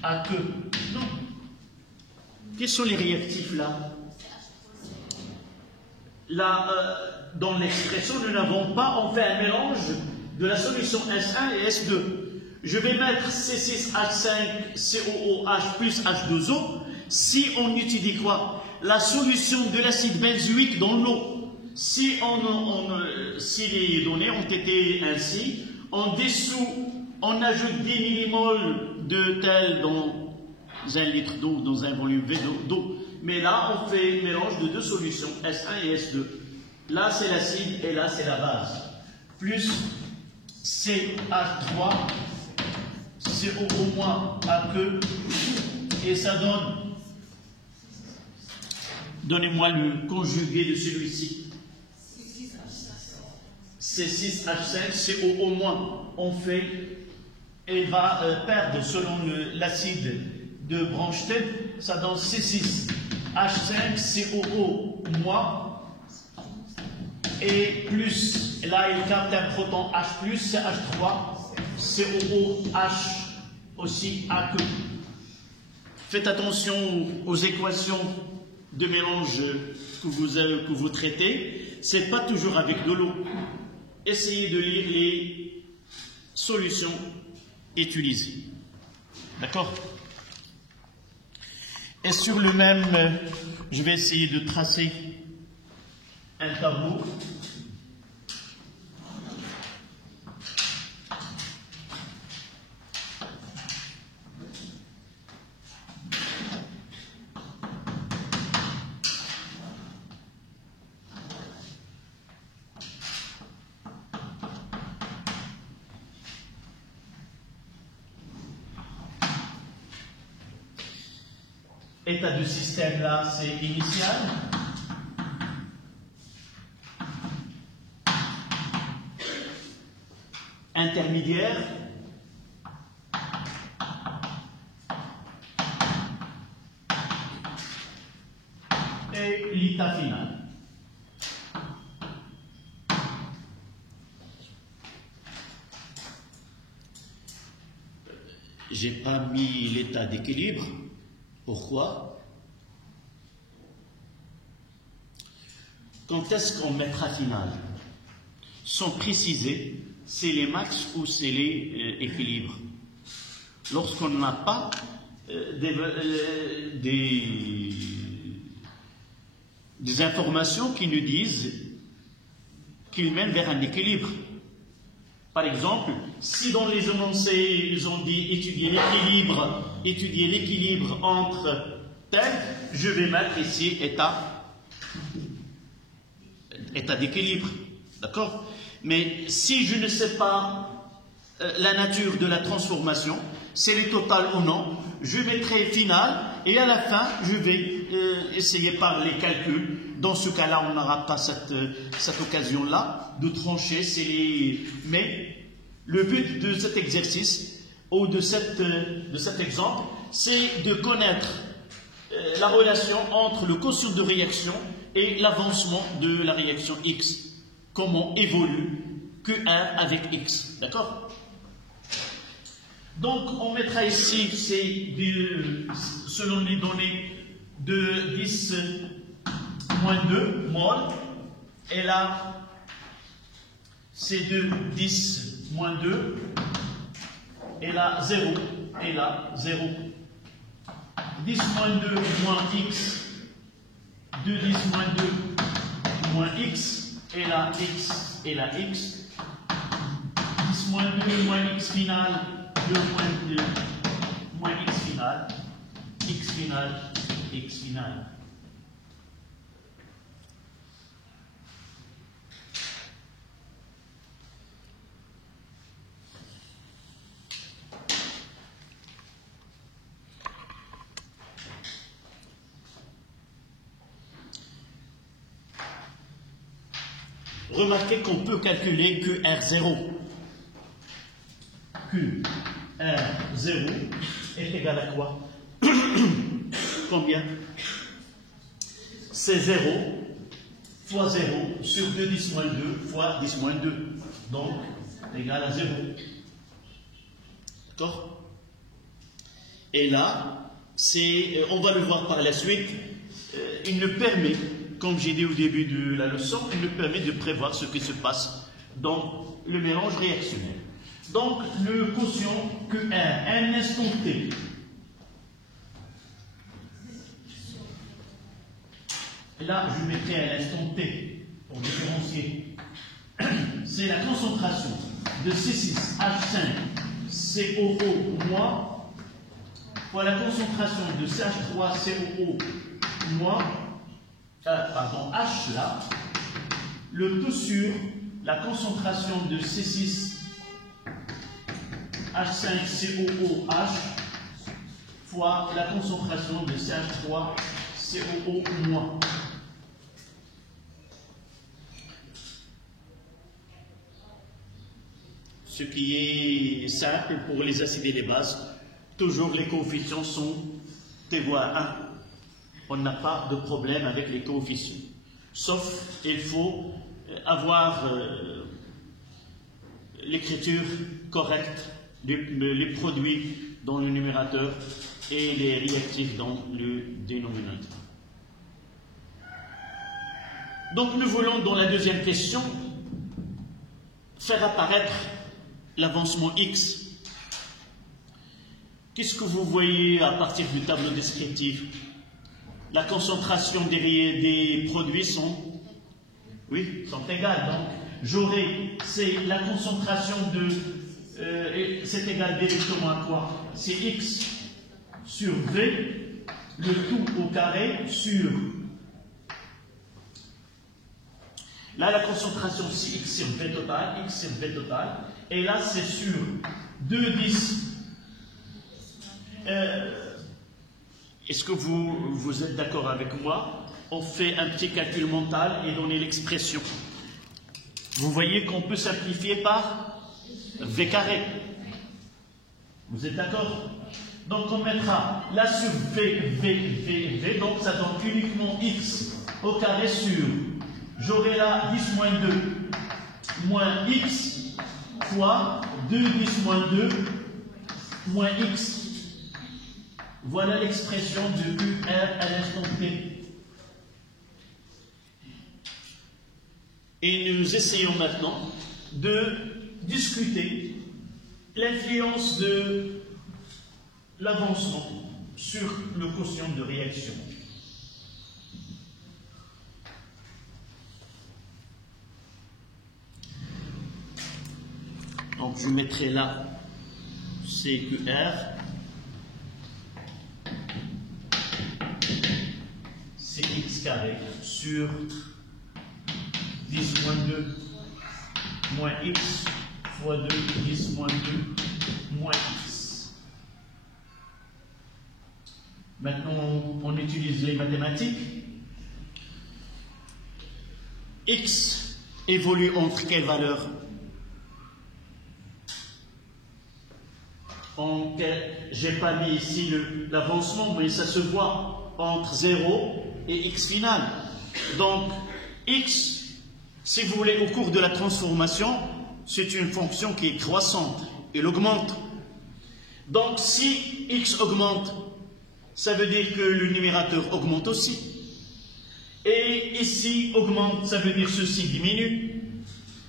AQ. Non. Quels sont les réactifs là? Là, dans l'expression, nous n'avons pas, on fait un mélange de la solution S1 et S2. Je vais mettre C6H5COOH plus H2O si on utilise quoi? La solution de l'acide benzoïque dans l'eau. Si les données ont été ainsi, en dessous, on ajoute 10 millimoles de tel dans un litre d'eau, dans un volume V d'eau. Mais là, on fait mélange de deux solutions, S1 et S2. Là, c'est l'acide et là, c'est la base. Plus CH3. CO- AQ, et ça donne, donnez-moi le conjugué de celui-ci, C6H5, CO-, on fait, et va perdre selon l'acide de Bronsted, ça donne C6H5, COO-, et plus, là il capte un proton H+, c'est H3, COOH aussi AQ. Faites attention aux équations de mélange que vous traitez. Ce n'est pas toujours avec de l'eau. Essayez de lire les solutions utilisées. D'accord? Et sur le même, je vais essayer de tracer un tableau. État de système là, c'est initial. Intermédiaire. Et l'état final. J'ai pas mis l'état d'équilibre. Pourquoi? Quand est-ce qu'on mettra final? Sans préciser, c'est les max ou c'est les équilibres. Lorsqu'on n'a pas des informations qui nous disent qu'ils mènent vers un équilibre. Par exemple, si dans les énoncés, ils ont dit étudier l'équilibre entre tel, je vais mettre ici état d'équilibre. D'accord? Mais si je ne sais pas la nature de la transformation, c'est le total ou non, je mettrai final et à la fin, je vais essayer par les calculs. Dans ce cas-là, on n'aura pas cette occasion-là de trancher. Mais le but de cet exercice ou de cet exemple, c'est de connaître la relation entre le quotient de réaction et l'avancement de la réaction X. Comment évolue Q1 avec X. D'accord? Donc, on mettra ici, selon les données, de 10-2 mol. Et là, c'est de 10-2. Et là, 0. Et là, 0. 10-2 moins X. 2 10-2 moins x, et là x, et là x, 10 moins 2 moins x final, 2 moins 2, moins x final, x final, x final. Remarquez qu'on peut calculer QR0. QR0 est égal à quoi? Combien? C'est 0 fois 0 sur 2 10 moins 2 fois 10 moins 2. Donc, égal à 0. D'accord? Et là, on va le voir par la suite, il nous permet, comme j'ai dit au début de la leçon, il nous permet de prévoir ce qui se passe dans le mélange réactionnel. Donc, le quotient QR, un instant T. Là, je mettrai un instant T pour différencier. C'est la concentration de C6H5COO- fois la concentration de CH3COO- H là, le tout sur la concentration de C6H5COOH fois la concentration de CH3COO-. Ce qui est simple pour les acides et les bases, toujours les coefficients sont T-1. On n'a pas de problème avec les coefficients. Sauf, il faut avoir l'écriture correcte, les produits dans le numérateur et les réactifs dans le dénominateur. Donc nous voulons, dans la deuxième question, faire apparaître l'avancement X. Qu'est-ce que vous voyez à partir du tableau descriptif? La concentration des produits sont égales. Donc, j'aurai, c'est la concentration de, c'est égal directement à quoi? C'est X sur V, le tout au carré sur, là la concentration c'est X sur V total, et là c'est sur 2 10. Est-ce que vous êtes d'accord avec moi? On fait un petit calcul mental et donner l'expression. Vous voyez qu'on peut simplifier par V carré. Vous êtes d'accord? Donc on mettra là sur V, donc ça donne uniquement X au carré sur, j'aurai là 10 moins 2 moins X fois 2 10 moins 2 moins X. Voilà l'expression de QR à l'instant T. Et nous essayons maintenant de discuter l'influence de l'avancement sur le quotient de réaction. Donc je mettrai là CQR. C'est X carré sur 10 moins 2 moins X fois 2, 10 moins 2 moins X. Maintenant, on utilise les mathématiques. X évolue entre quelles valeurs? Je n'ai pas mis ici l'avancement, mais ça se voit entre 0 et X final. Donc, X, si vous voulez, au cours de la transformation, c'est une fonction qui est croissante. Elle augmente. Donc, si X augmente, ça veut dire que le numérateur augmente aussi. Et ici, augmente, ça veut dire ceci diminue.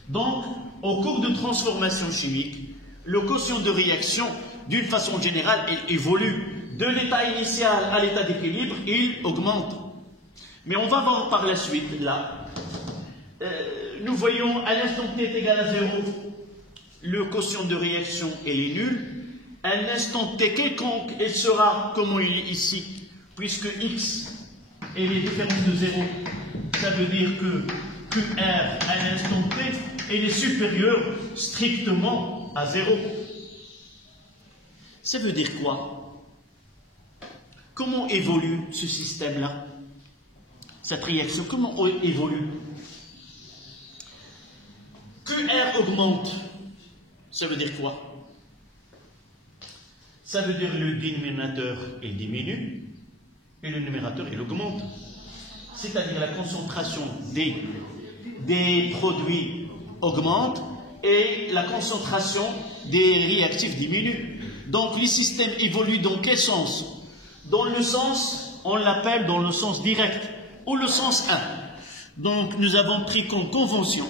Donc, au cours de transformation chimique, le quotient de réaction, d'une façon générale, il évolue. De l'état initial à l'état d'équilibre, il augmente. Mais on va voir par la suite, là, nous voyons à l'instant t est égal à 0, le quotient de réaction est nul. À un instant t quelconque, il sera, comme il est ici, puisque x est les différences de 0, ça veut dire que QR à l'instant t est supérieur strictement à 0. Ça veut dire quoi? Comment évolue ce système-là? Cette réaction, comment évolue? QR augmente, ça veut dire quoi? Ça veut dire le dénominateur il diminue et le numérateur il augmente. C'est-à-dire la concentration des produits augmente et la concentration des réactifs diminue. Donc le système évolue dans quel sens? Dans le sens, on l'appelle dans le sens direct ou le sens 1. Donc nous avons pris comme convention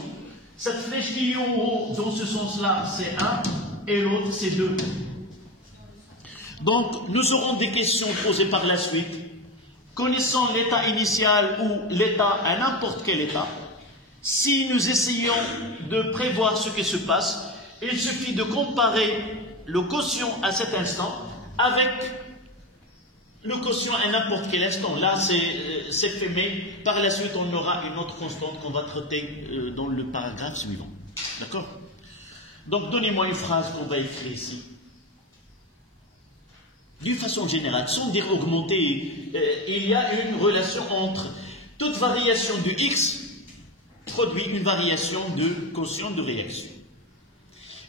cette flèche qui est en haut, dans ce sens-là, c'est 1 et l'autre c'est 2. Donc, nous aurons des questions posées par la suite. Connaissant l'état initial ou l'état à n'importe quel état, si nous essayons de prévoir ce qui se passe, il suffit de comparer le quotient à cet instant avec le quotient à n'importe quel instant. Là, c'est fait, mais par la suite, on aura une autre constante qu'on va traiter dans le paragraphe suivant. D'accord? Donc, donnez-moi une phrase qu'on va écrire ici. D'une façon générale, sans dire augmenter, il y a une relation entre toute variation de x produit une variation de quotient de réaction.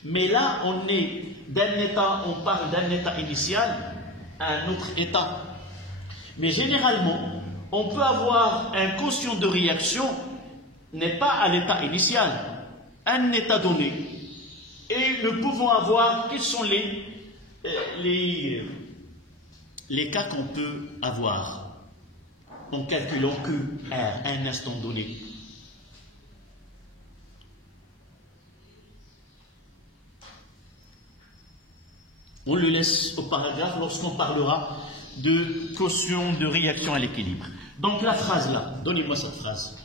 Mais là, on est d'un état, on parle d'un état initial à un autre état. Mais généralement, on peut avoir un quotient de réaction n'est pas à l'état initial, un état donné. Et nous pouvons avoir quels sont les cas qu'on peut avoir en calculant QR à un instant donné. On le laisse au paragraphe lorsqu'on parlera de quotient de réaction à l'équilibre. Donc la phrase là, donnez-moi cette phrase.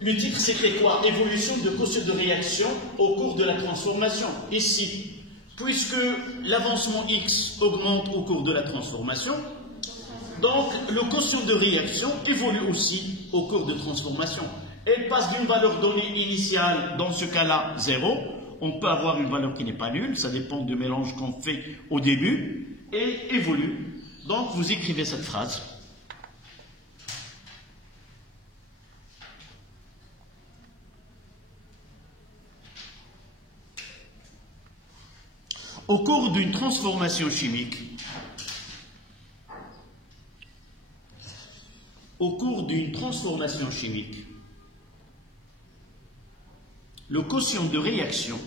Le titre c'était quoi? Évolution de quotient de réaction au cours de la transformation. Ici, puisque l'avancement x augmente au cours de la transformation, donc le quotient de réaction évolue aussi au cours de transformation. Elle passe d'une valeur donnée initiale, dans ce cas-là 0, on peut avoir une valeur qui n'est pas nulle, ça dépend du mélange qu'on fait au début, et évolue. Donc vous écrivez cette phrase. Au cours d'une transformation chimique, le quotient de réaction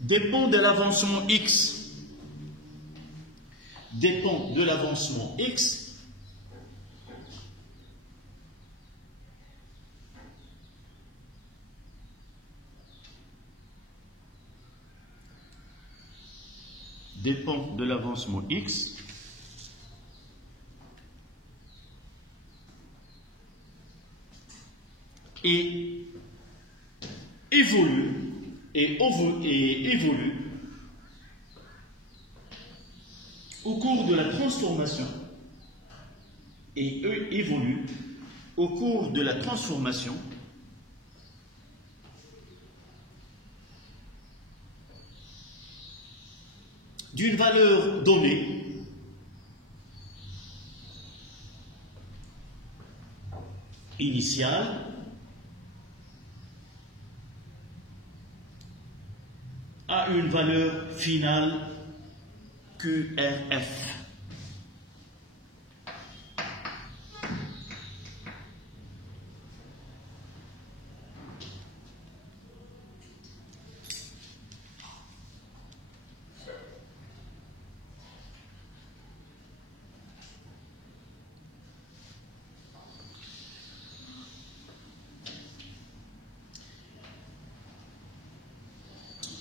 dépend de l'avancement x, et évolue au cours de la transformation d'une valeur donnée initiale à une valeur finale QRF.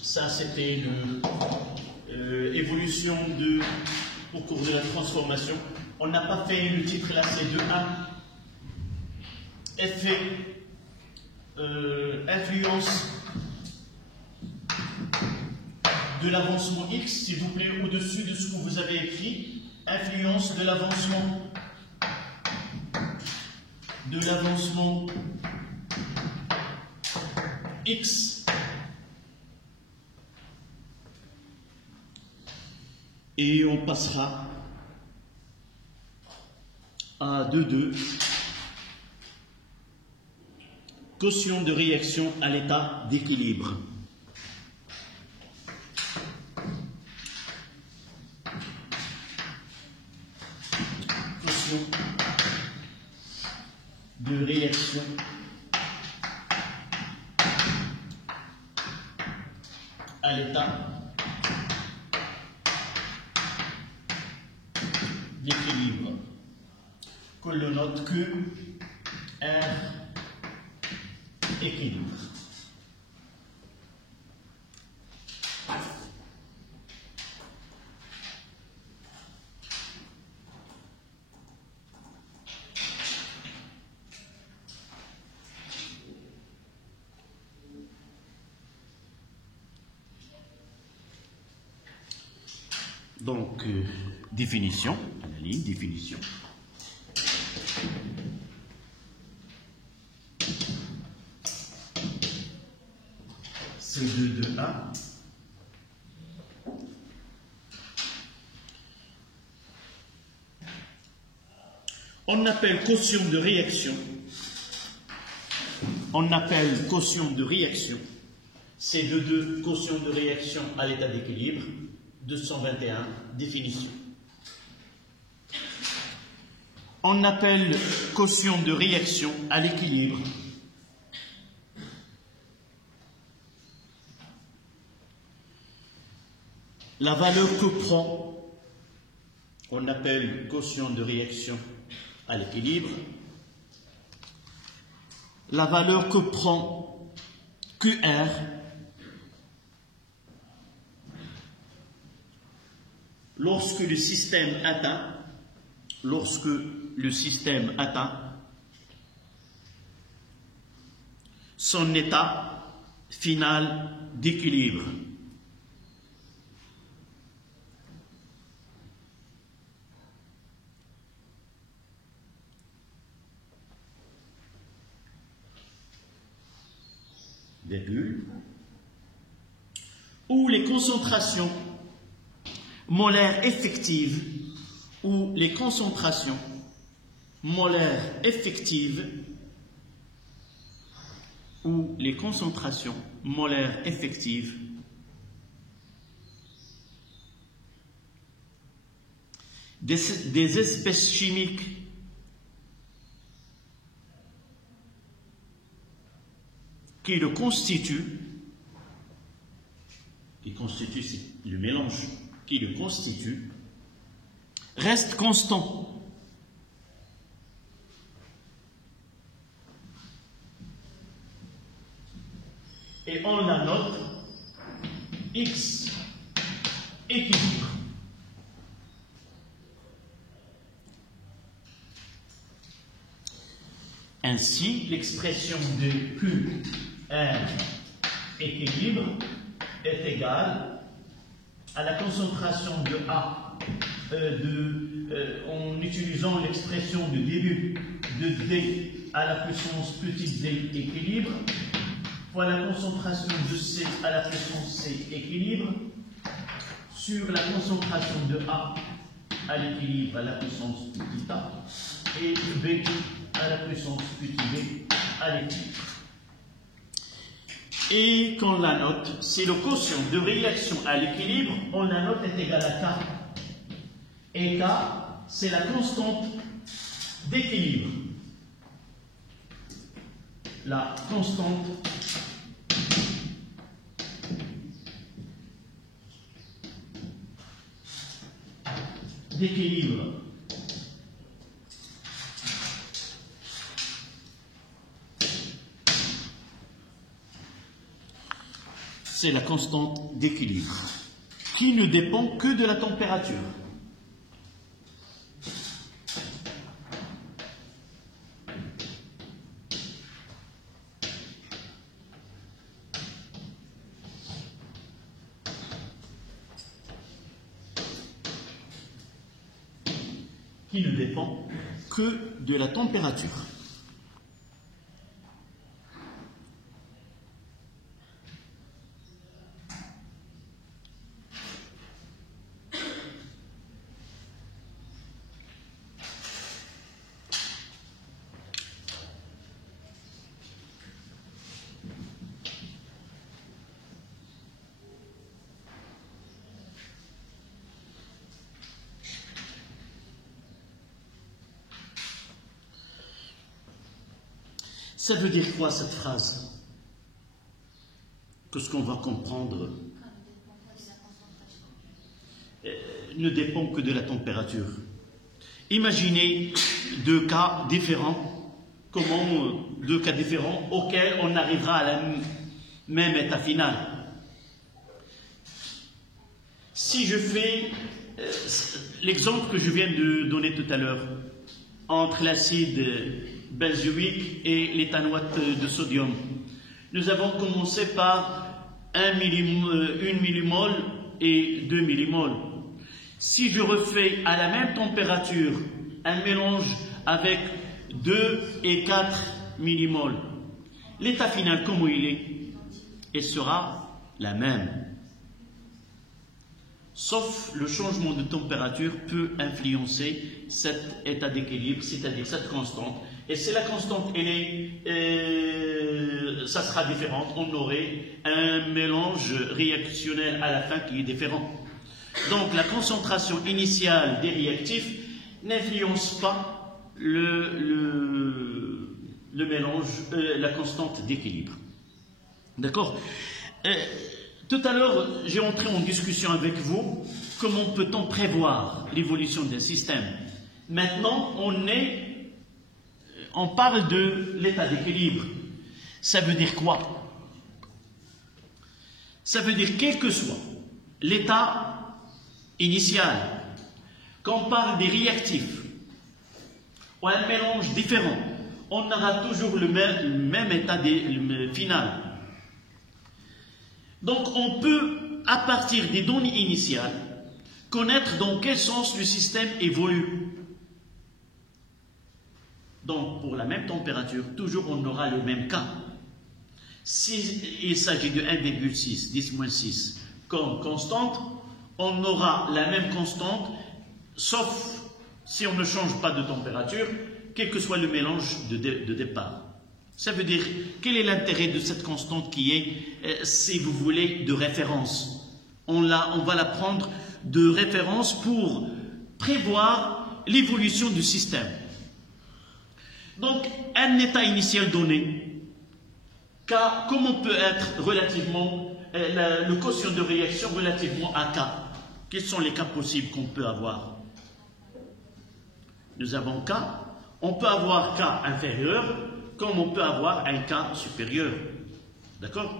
Ça, c'était l'évolution de au cours de la transformation. On n'a pas fait le titre là, c'est de 1. Effet, influence de l'avancement X, s'il vous plaît, au-dessus de ce que vous avez écrit. Influence de l'avancement X. Et on passera à 2,2. Quotient de réaction à l'état d'équilibre. Quotient de réaction à l'état d'équilibre. Que l'on note que R équilibre. Donc, définition, la ligne, définition. C2 de 1. On appelle quotient de réaction. On appelle quotient de réaction. C2 quotient de réaction à l'état d'équilibre. 221, définition. On appelle quotient de réaction à l'équilibre la valeur que prend, on appelle quotient de réaction à l'équilibre, la valeur que prend QR lorsque le système atteint son état final d'équilibre. Où les concentrations molaires effectives ou les concentrations molaires effectives ou les concentrations molaires effectives des espèces chimiques qui le constituent, c'est le mélange qui le constitue, reste constant. Et on la note X équilibre. Ainsi, l'expression de QR équilibre est égale à la concentration de A en utilisant l'expression de début de D à la puissance petit d équilibre fois la concentration de C à la puissance C équilibre sur la concentration de A à l'équilibre à la puissance petit a et B à la puissance petit b à l'équilibre. Et qu'on la note, c'est le quotient de réaction à l'équilibre, on la note est égale à K. Et K, c'est la constante d'équilibre. La constante d'équilibre. C'est la constante d'équilibre qui ne dépend que de la température. qui ne dépend que de la température. Ça veut dire quoi cette phrase? Que ce qu'on va comprendre ne dépend que de la température. Imaginez deux cas différents, deux cas différents auxquels on arrivera à la même état final. Si je fais l'exemple que je viens de donner tout à l'heure, entre l'acide benzoïque et l'éthanoate de sodium. Nous avons commencé par 1 millimole et 2 millimoles. Si je refais à la même température un mélange avec 2 et 4 millimoles, l'état final, comment il est? Il sera la même. Sauf le changement de température peut influencer cet état d'équilibre, c'est-à-dire cette constante. Et si la constante ça sera différente, on aurait un mélange réactionnel à la fin qui est différent. Donc la concentration initiale des réactifs n'influence pas le mélange, la constante d'équilibre. D'accord? Tout à l'heure, j'ai entré en discussion avec vous comment peut-on prévoir l'évolution d'un système. Maintenant, on parle de l'état d'équilibre. Ça veut dire quoi? Ça veut dire quel que soit l'état initial, quand on parle des réactifs ou un mélange différent, on aura toujours le même état final. Donc on peut, à partir des données initiales, connaître dans quel sens le système évolue. Donc pour la même température, toujours on aura le même cas. S'il s'agit de 1,6, 10-6 comme constante, on aura la même constante, sauf si on ne change pas de température, quel que soit le mélange de départ. Ça veut dire, quel est l'intérêt de cette constante qui est, si vous voulez, de référence? On va la prendre de référence pour prévoir l'évolution du système. Donc, un état initial donné, comment peut être relativement, le quotient de réaction relativement à K? Quels sont les cas possibles qu'on peut avoir? Nous avons K, on peut avoir K inférieur, comme on peut avoir un cas supérieur. D'accord?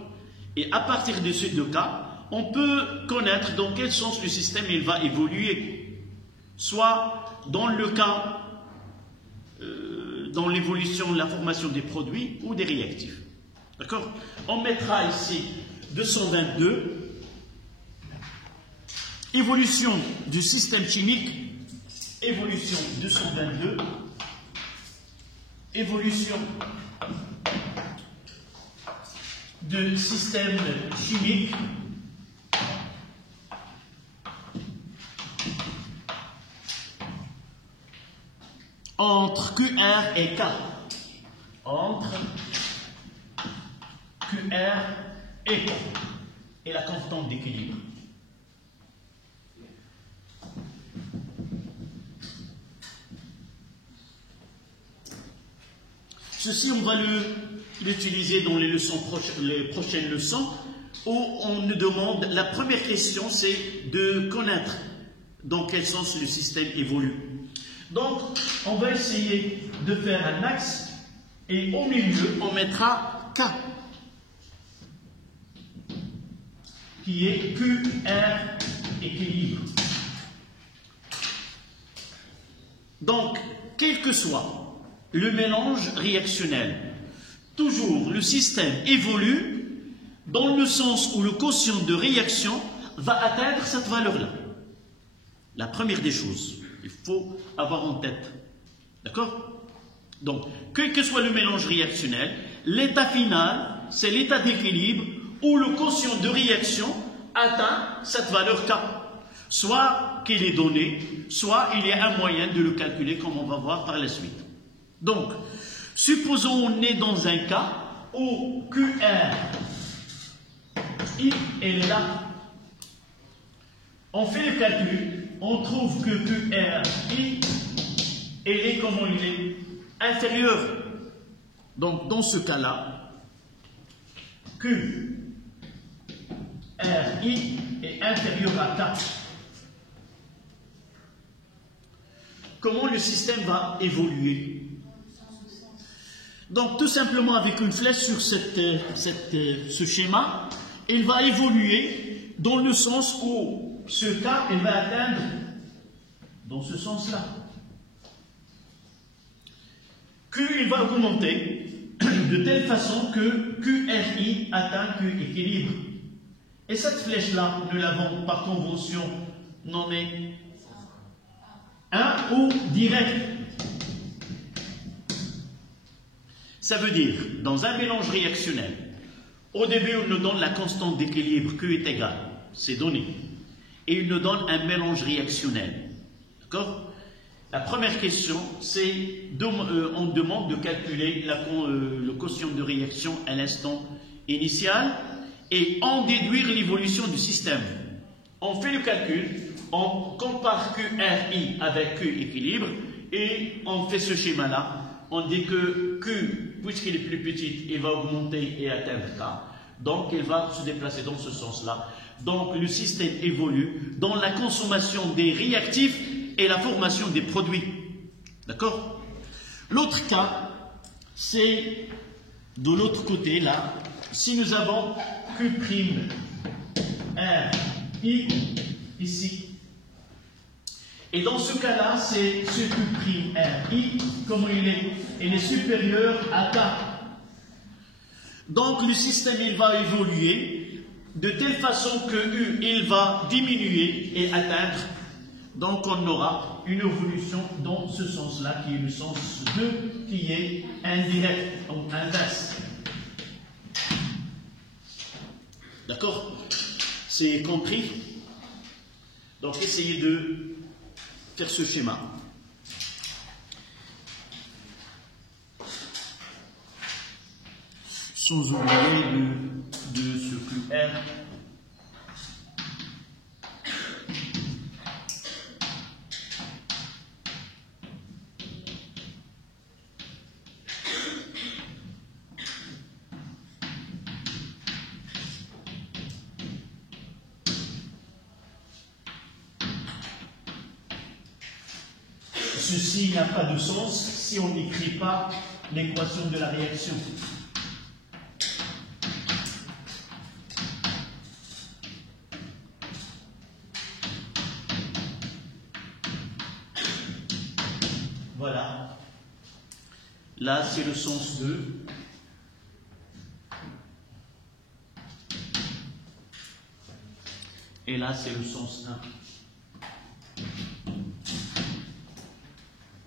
Et à partir de ces deux cas, on peut connaître dans quel sens le système il va évoluer. Soit dans le cas, dans l'évolution de la formation des produits ou des réactifs. D'accord? On mettra ici 222. Évolution du système chimique. Évolution 222. Évolution de système chimique entre QR et K. Entre QR et K. Et la constante d'équilibre. Ceci, on va l'utiliser dans les prochaines leçons, où on nous demande, la première question, c'est de connaître dans quel sens le système évolue. Donc, on va essayer de faire un axe, et au milieu, on mettra K, qui est QR équilibre. Donc, quel que soit le mélange réactionnel, toujours le système évolue dans le sens où le quotient de réaction va atteindre cette valeur-là. La première des choses. Il faut avoir en tête. D'accord? Donc, quel que soit le mélange réactionnel, l'état final, c'est l'état d'équilibre où le quotient de réaction atteint cette valeur K. Soit qu'il est donné, soit il y a un moyen de le calculer comme on va voir par la suite. Donc, supposons on est dans un cas où QR I est là. On fait le calcul, on trouve que QR I est comment il est inférieur. Donc, dans ce cas-là, Q RI est inférieur à K. Comment le système va évoluer? Donc, tout simplement avec une flèche sur ce schéma, il va évoluer dans le sens où ce K, il va atteindre dans ce sens-là. Q, il va augmenter de telle façon que QRI atteint Q équilibre. Et cette flèche-là, nous l'avons par convention nommée 1 ou direct. Ça veut dire, dans un mélange réactionnel, au début, on nous donne la constante d'équilibre Q est égale, c'est donné. Et il nous donne un mélange réactionnel. D'accord? La première question, c'est on demande de calculer le quotient de réaction à l'instant initial et en déduire l'évolution du système. On fait le calcul, on compare QRI avec Q équilibre et on fait ce schéma-là. On dit que Q, puisqu'il est plus petit, il va augmenter et atteindre K. Donc, il va se déplacer dans ce sens-là. Donc, le système évolue dans la consommation des réactifs et la formation des produits. D'accord? L'autre cas, c'est de l'autre côté, là, si nous avons Q' R, I, ici. Et dans ce cas-là, c'est ce Q' R, I, comment il est supérieur à K. Donc, le système, il va évoluer de telle façon que U, il va diminuer et atteindre. Donc, on aura une évolution dans ce sens-là, qui est le sens 2, qui est indirect, donc inverse. D'accord? C'est compris? Donc, essayez de faire ce schéma. Sans oublier de ce QR. Ceci n'a pas de sens si on n'écrit pas l'équation de la réaction. Voilà. Là, c'est le sens 2. Et là, c'est le sens 1.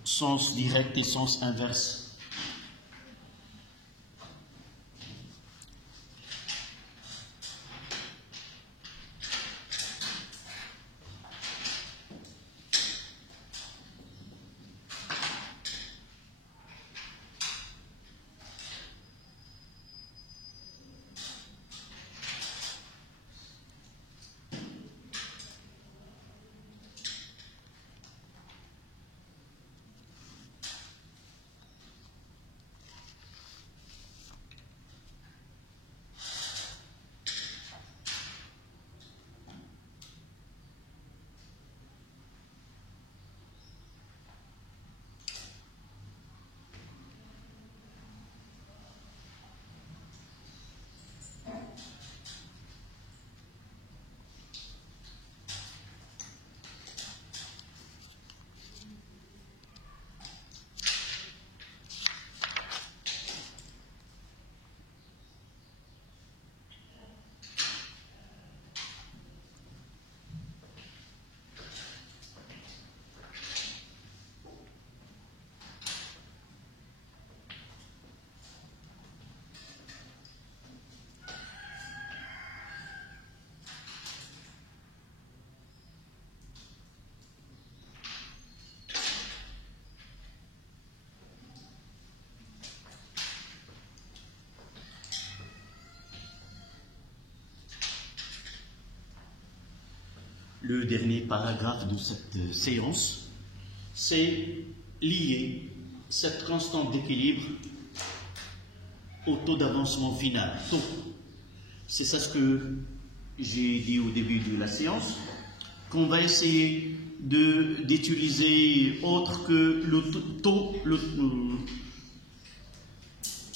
Sens direct et sens inverse. le dernier paragraphe de cette séance, c'est lier cette constante d'équilibre au taux d'avancement final. Taux. C'est ça ce que j'ai dit au début de la séance, qu'on va essayer d'utiliser autre que le taux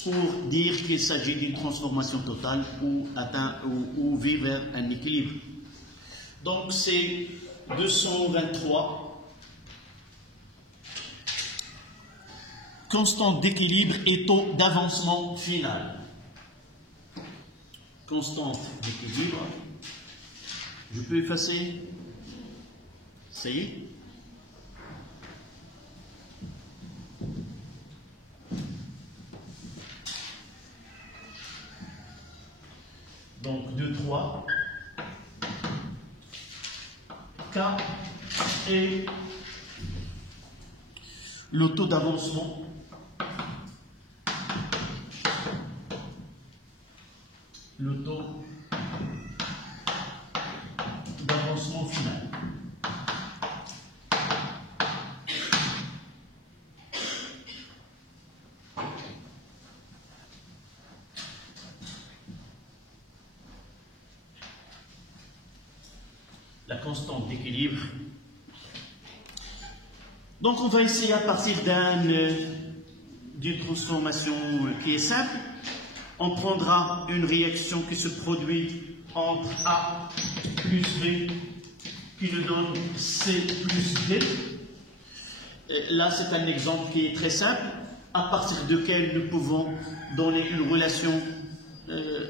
pour dire qu'il s'agit d'une transformation totale ou vivre vers un équilibre. Donc c'est 223, constante d'équilibre et taux d'avancement final. Constante d'équilibre, je peux effacer, ça y est. Donc 2, 3, K et le taux d'avancement final. La constante d'équilibre. Donc on va essayer à partir d'une transformation qui est simple. On prendra une réaction qui se produit entre A plus B qui nous donne C plus D. Là c'est un exemple qui est très simple, à partir duquel nous pouvons donner une relation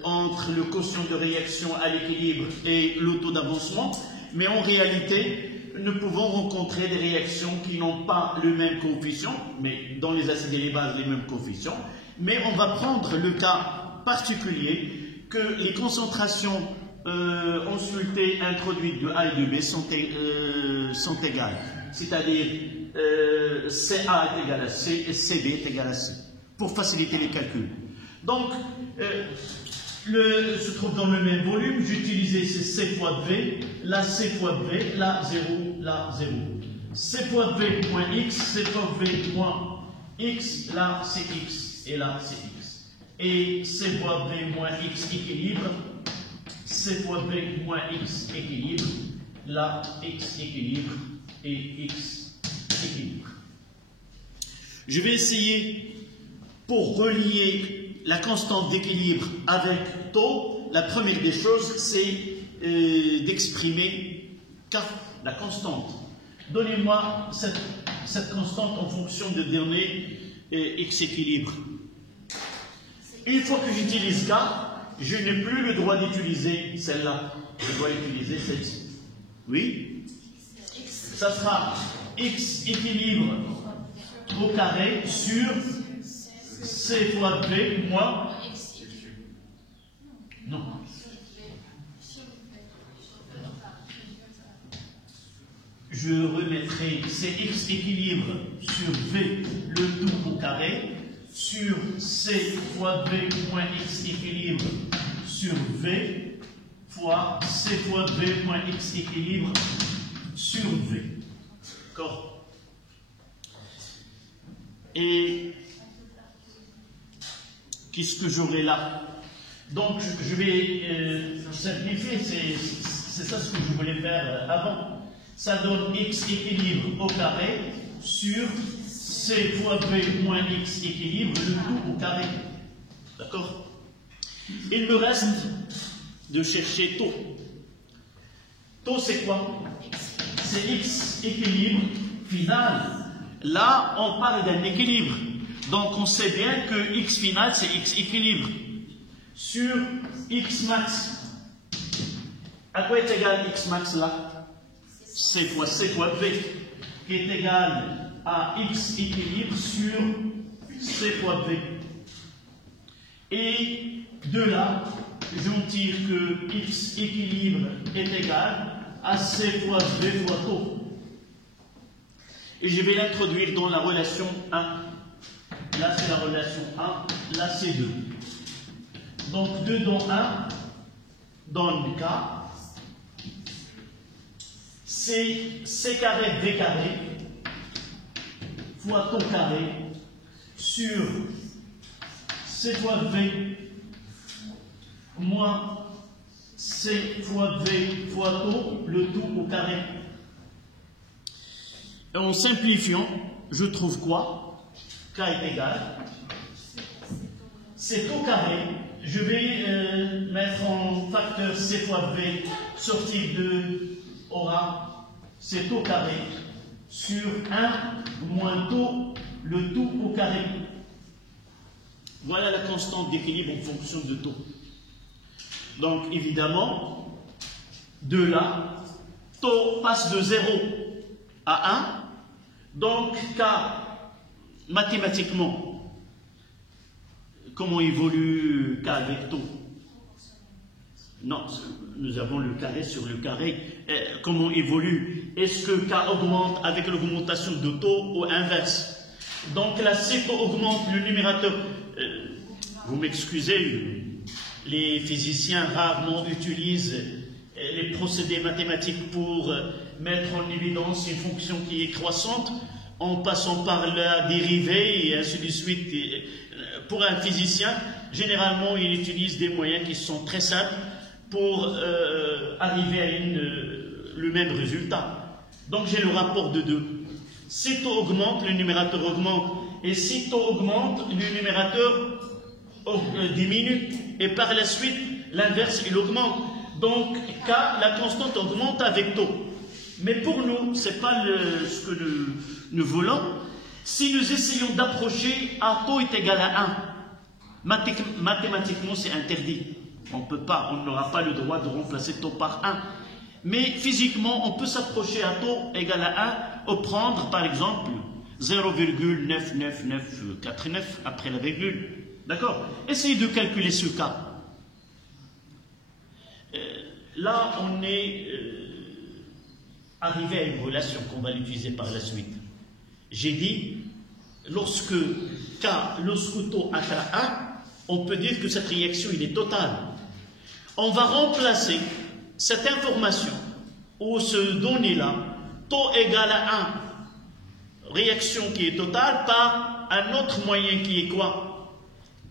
entre le quotient de réaction à l'équilibre et le taux d'avancement. Mais en réalité, nous pouvons rencontrer des réactions qui n'ont pas le même coefficient, mais dans les acides et les bases, les mêmes coefficients. Mais on va prendre le cas particulier que les concentrations en soluté introduites de A et de B sont égales. C'est-à-dire CA est égal à C et CB est égal à C, pour faciliter les calculs. Donc, se trouve dans le même volume, j'utilisais ces C fois V, là C fois V, là 0, là 0. C fois V moins X, C fois V moins X, là c'est X, et là c'est X. Et C fois V moins X équilibre, C fois V moins X équilibre, là X équilibre et X équilibre. Je vais essayer, pour relier la constante d'équilibre avec taux, la première des choses, c'est d'exprimer K, la constante. Donnez-moi cette constante en fonction de données X équilibre. Une fois que j'utilise K, je n'ai plus le droit d'utiliser celle-là. Je dois utiliser celle-ci. Oui? Ça sera X équilibre au carré sur C fois B moins... Non. Je remettrai CX équilibre sur V, le tout au carré, sur C fois V moins X équilibre sur V, fois C fois V moins X équilibre sur V. D'accord? Et qu'est-ce que j'aurai là? Donc, je vais simplifier, c'est ça ce que je voulais faire avant. Ça donne X équilibre au carré sur C fois V moins X équilibre, le tout au carré. D'accord? Il me reste de chercher taux. Taux, c'est quoi? C'est X équilibre final. Là, on parle d'un équilibre. Donc, on sait bien que X final, c'est X équilibre. Sur X max. À quoi est égal X max là? C fois V, qui est égal à X équilibre sur C fois V. Et de là, j'en tire que X équilibre est égal à C fois V fois taux. Et je vais l'introduire dans la relation 1. Là, c'est la relation 1, là, c'est 2. Donc, 2 dans 1 donne K. c'est C carré V carré fois taux carré sur C fois V moins C fois V fois taux, le tout au carré. Et en simplifiant, je trouve quoi? K est égal. C'est taux carré. Je vais mettre en facteur C fois V sorti de aura c'est taux carré sur 1 moins taux, le tout au carré. Voilà la constante d'équilibre en fonction de taux. Donc évidemment, de là, taux passe de 0 à 1. Donc K, mathématiquement, comment évolue K avec taux? Non, nous avons le carré sur le carré. Comment évolue? Est-ce que K augmente avec l'augmentation de taux ou inverse? Donc là, si taux augmente le numérateur, vous m'excusez, les physiciens rarement utilisent les procédés mathématiques pour mettre en évidence une fonction qui est croissante en passant par la dérivée et ainsi de suite. Pour un physicien, généralement, il utilise des moyens qui sont très simples pour arriver à le même résultat. Donc j'ai le rapport de 2. Si taux augmente, le numérateur augmente. Et si taux augmente, le numérateur diminue. Et par la suite, l'inverse, il augmente. Donc K, la constante augmente avec taux. Mais pour nous, ce n'est pas ce que nous voulons. Si nous essayons d'approcher à taux est égal à 1, mathématiquement c'est interdit. On ne peut pas, on n'aura pas le droit de remplacer taux par 1. Mais physiquement, on peut s'approcher à taux égal à 1 ou prendre par exemple 0,99949 après la virgule. D'accord? Essayez de calculer ce cas. Là, on est arrivé à une relation qu'on va l'utiliser par la suite. J'ai dit, lorsque taux atteint 1, on peut dire que cette réaction il est totale. On va remplacer cette information ou ce donné-là, taux égal à 1, réaction qui est totale, par un autre moyen qui est quoi?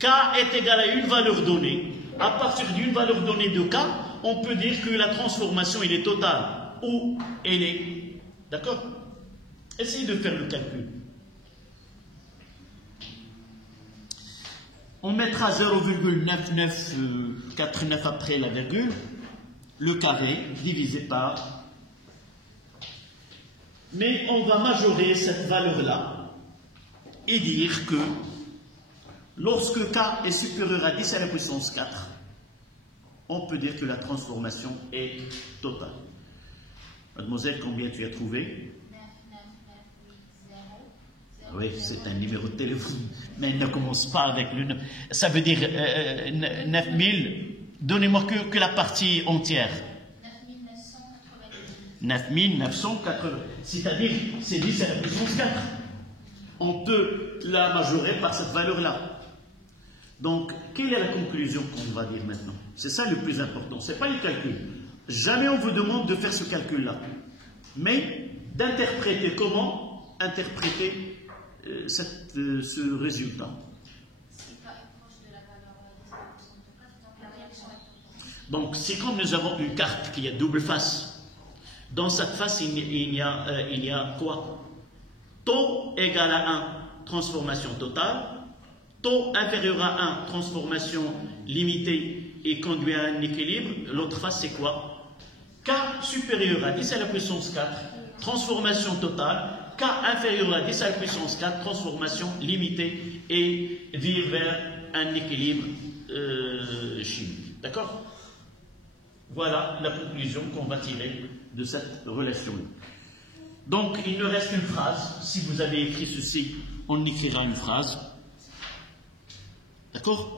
K est égal à une valeur donnée. À partir d'une valeur donnée de K, on peut dire que la transformation il est totale ou elle est. D'accord? Essayez de faire le calcul. On mettra 0,9949 après la virgule, le carré divisé par. Mais on va majorer cette valeur-là et dire que lorsque K est supérieur à 10 à la puissance 4, on peut dire que la transformation est totale. Mademoiselle, combien tu as trouvé? 99980. Oui, c'est un numéro de téléphone, mais ne commence pas avec le 9. Ça veut dire 9000. Donnez-moi que la partie entière. 9980. C'est-à-dire, c'est 10 à la puissance 4. On peut la majorer par cette valeur-là. Donc, quelle est la conclusion qu'on va dire maintenant? C'est ça le plus important, ce n'est pas le calcul. Jamais on vous demande de faire ce calcul-là, mais d'interpréter comment interpréter ce résultat. Donc, c'est comme nous avons une carte qui a double face. Dans cette face, il y a quoi? Taux égal à 1, transformation totale. Taux inférieur à 1, transformation limitée et conduit à un équilibre. L'autre face, c'est quoi? K supérieur à 10 à la puissance 4, transformation totale. K inférieur à 10 à la puissance 4, transformation limitée et vire vers un équilibre chimique. D'accord? Voilà la conclusion qu'on va tirer de cette relation-là. Donc, il nous reste une phrase. Si vous avez écrit ceci, on écrira une phrase. D'accord?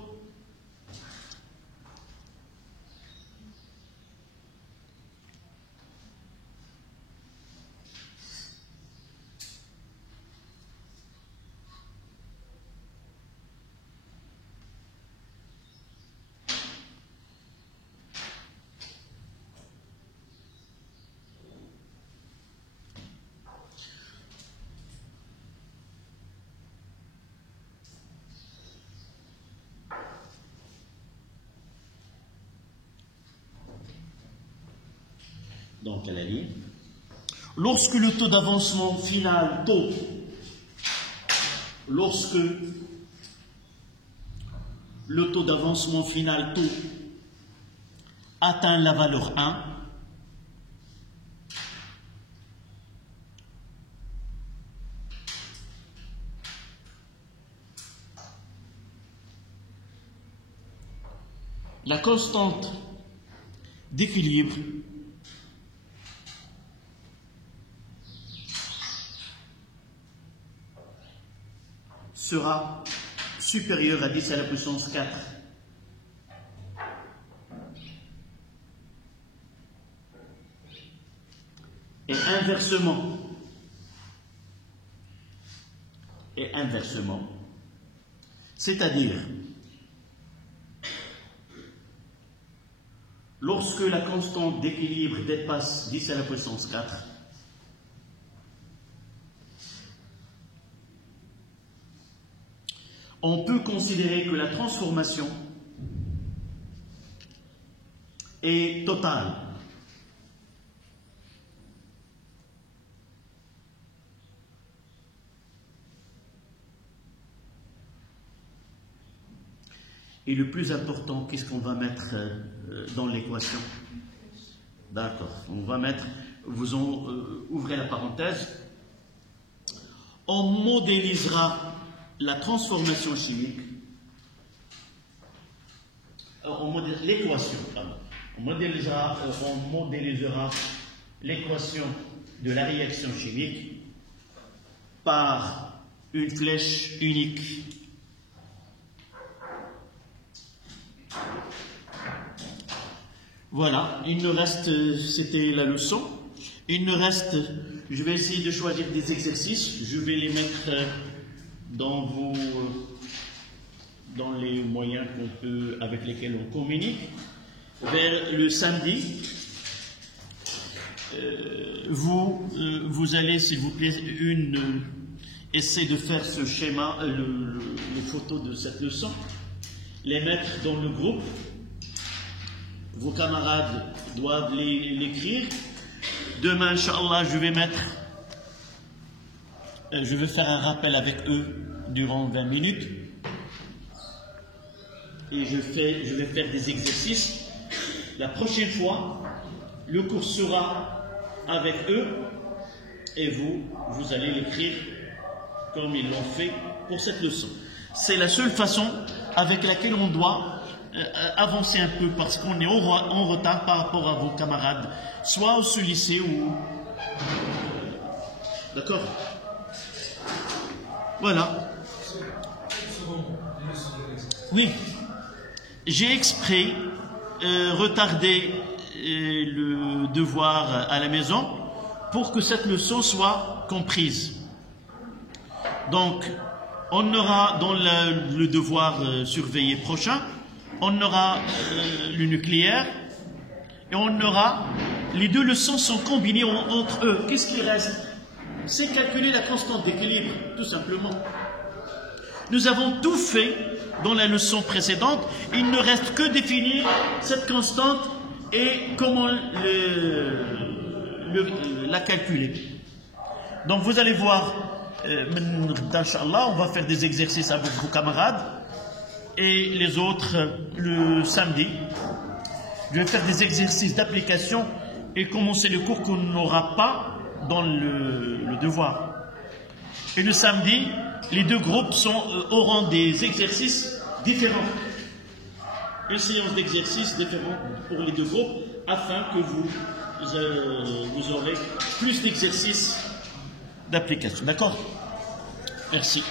donc à la ligne. Lorsque le taux d'avancement final, lorsque le taux d'avancement final, atteint la valeur 1, la constante d'équilibre sera supérieure à 10 à la puissance 4. Et inversement, c'est-à-dire lorsque la constante d'équilibre dépasse 10 à la puissance 4, on peut considérer que la transformation est totale. Et le plus important, qu'est-ce qu'on va mettre dans l'équation? D'accord, on va mettre, ouvrez la parenthèse, on modélisera la transformation chimique, l'équation, on modélisera l'équation de la réaction chimique par une flèche unique. Voilà, il nous reste, c'était la leçon, il nous reste, je vais essayer de choisir des exercices, je vais les mettre dans les moyens avec lesquels on communique. Vers le samedi, vous allez, s'il vous plaît, essayer de faire ce schéma, les photos de cette leçon, les mettre dans le groupe. Vos camarades doivent l'écrire. Demain, Inch'Allah, je vais faire un rappel avec eux durant 20 minutes. Et je vais faire des exercices. La prochaine fois, le cours sera avec eux et vous allez l'écrire comme ils l'ont fait pour cette leçon. C'est la seule façon avec laquelle on doit avancer un peu parce qu'on est en retard par rapport à vos camarades, soit au lycée ou... D'accord? Voilà. Oui. J'ai exprès retardé le devoir à la maison pour que cette leçon soit comprise. Donc, on aura dans le devoir surveillé prochain, on aura le nucléaire et on aura... Les deux leçons sont combinées entre eux. Qu'est-ce qui reste? C'est calculer la constante d'équilibre, tout simplement. Nous avons tout fait dans la leçon précédente. Il ne reste que définir cette constante et comment la calculer. Donc vous allez voir, Inch'Allah, on va faire des exercices avec vos camarades et les autres le samedi. Je vais faire des exercices d'application et commencer le cours qu'on n'aura pas dans le devoir. Et le samedi, les deux groupes auront des exercices différents. Une séance d'exercices différente pour les deux groupes afin que vous aurez plus d'exercices d'application. D'accord? Merci.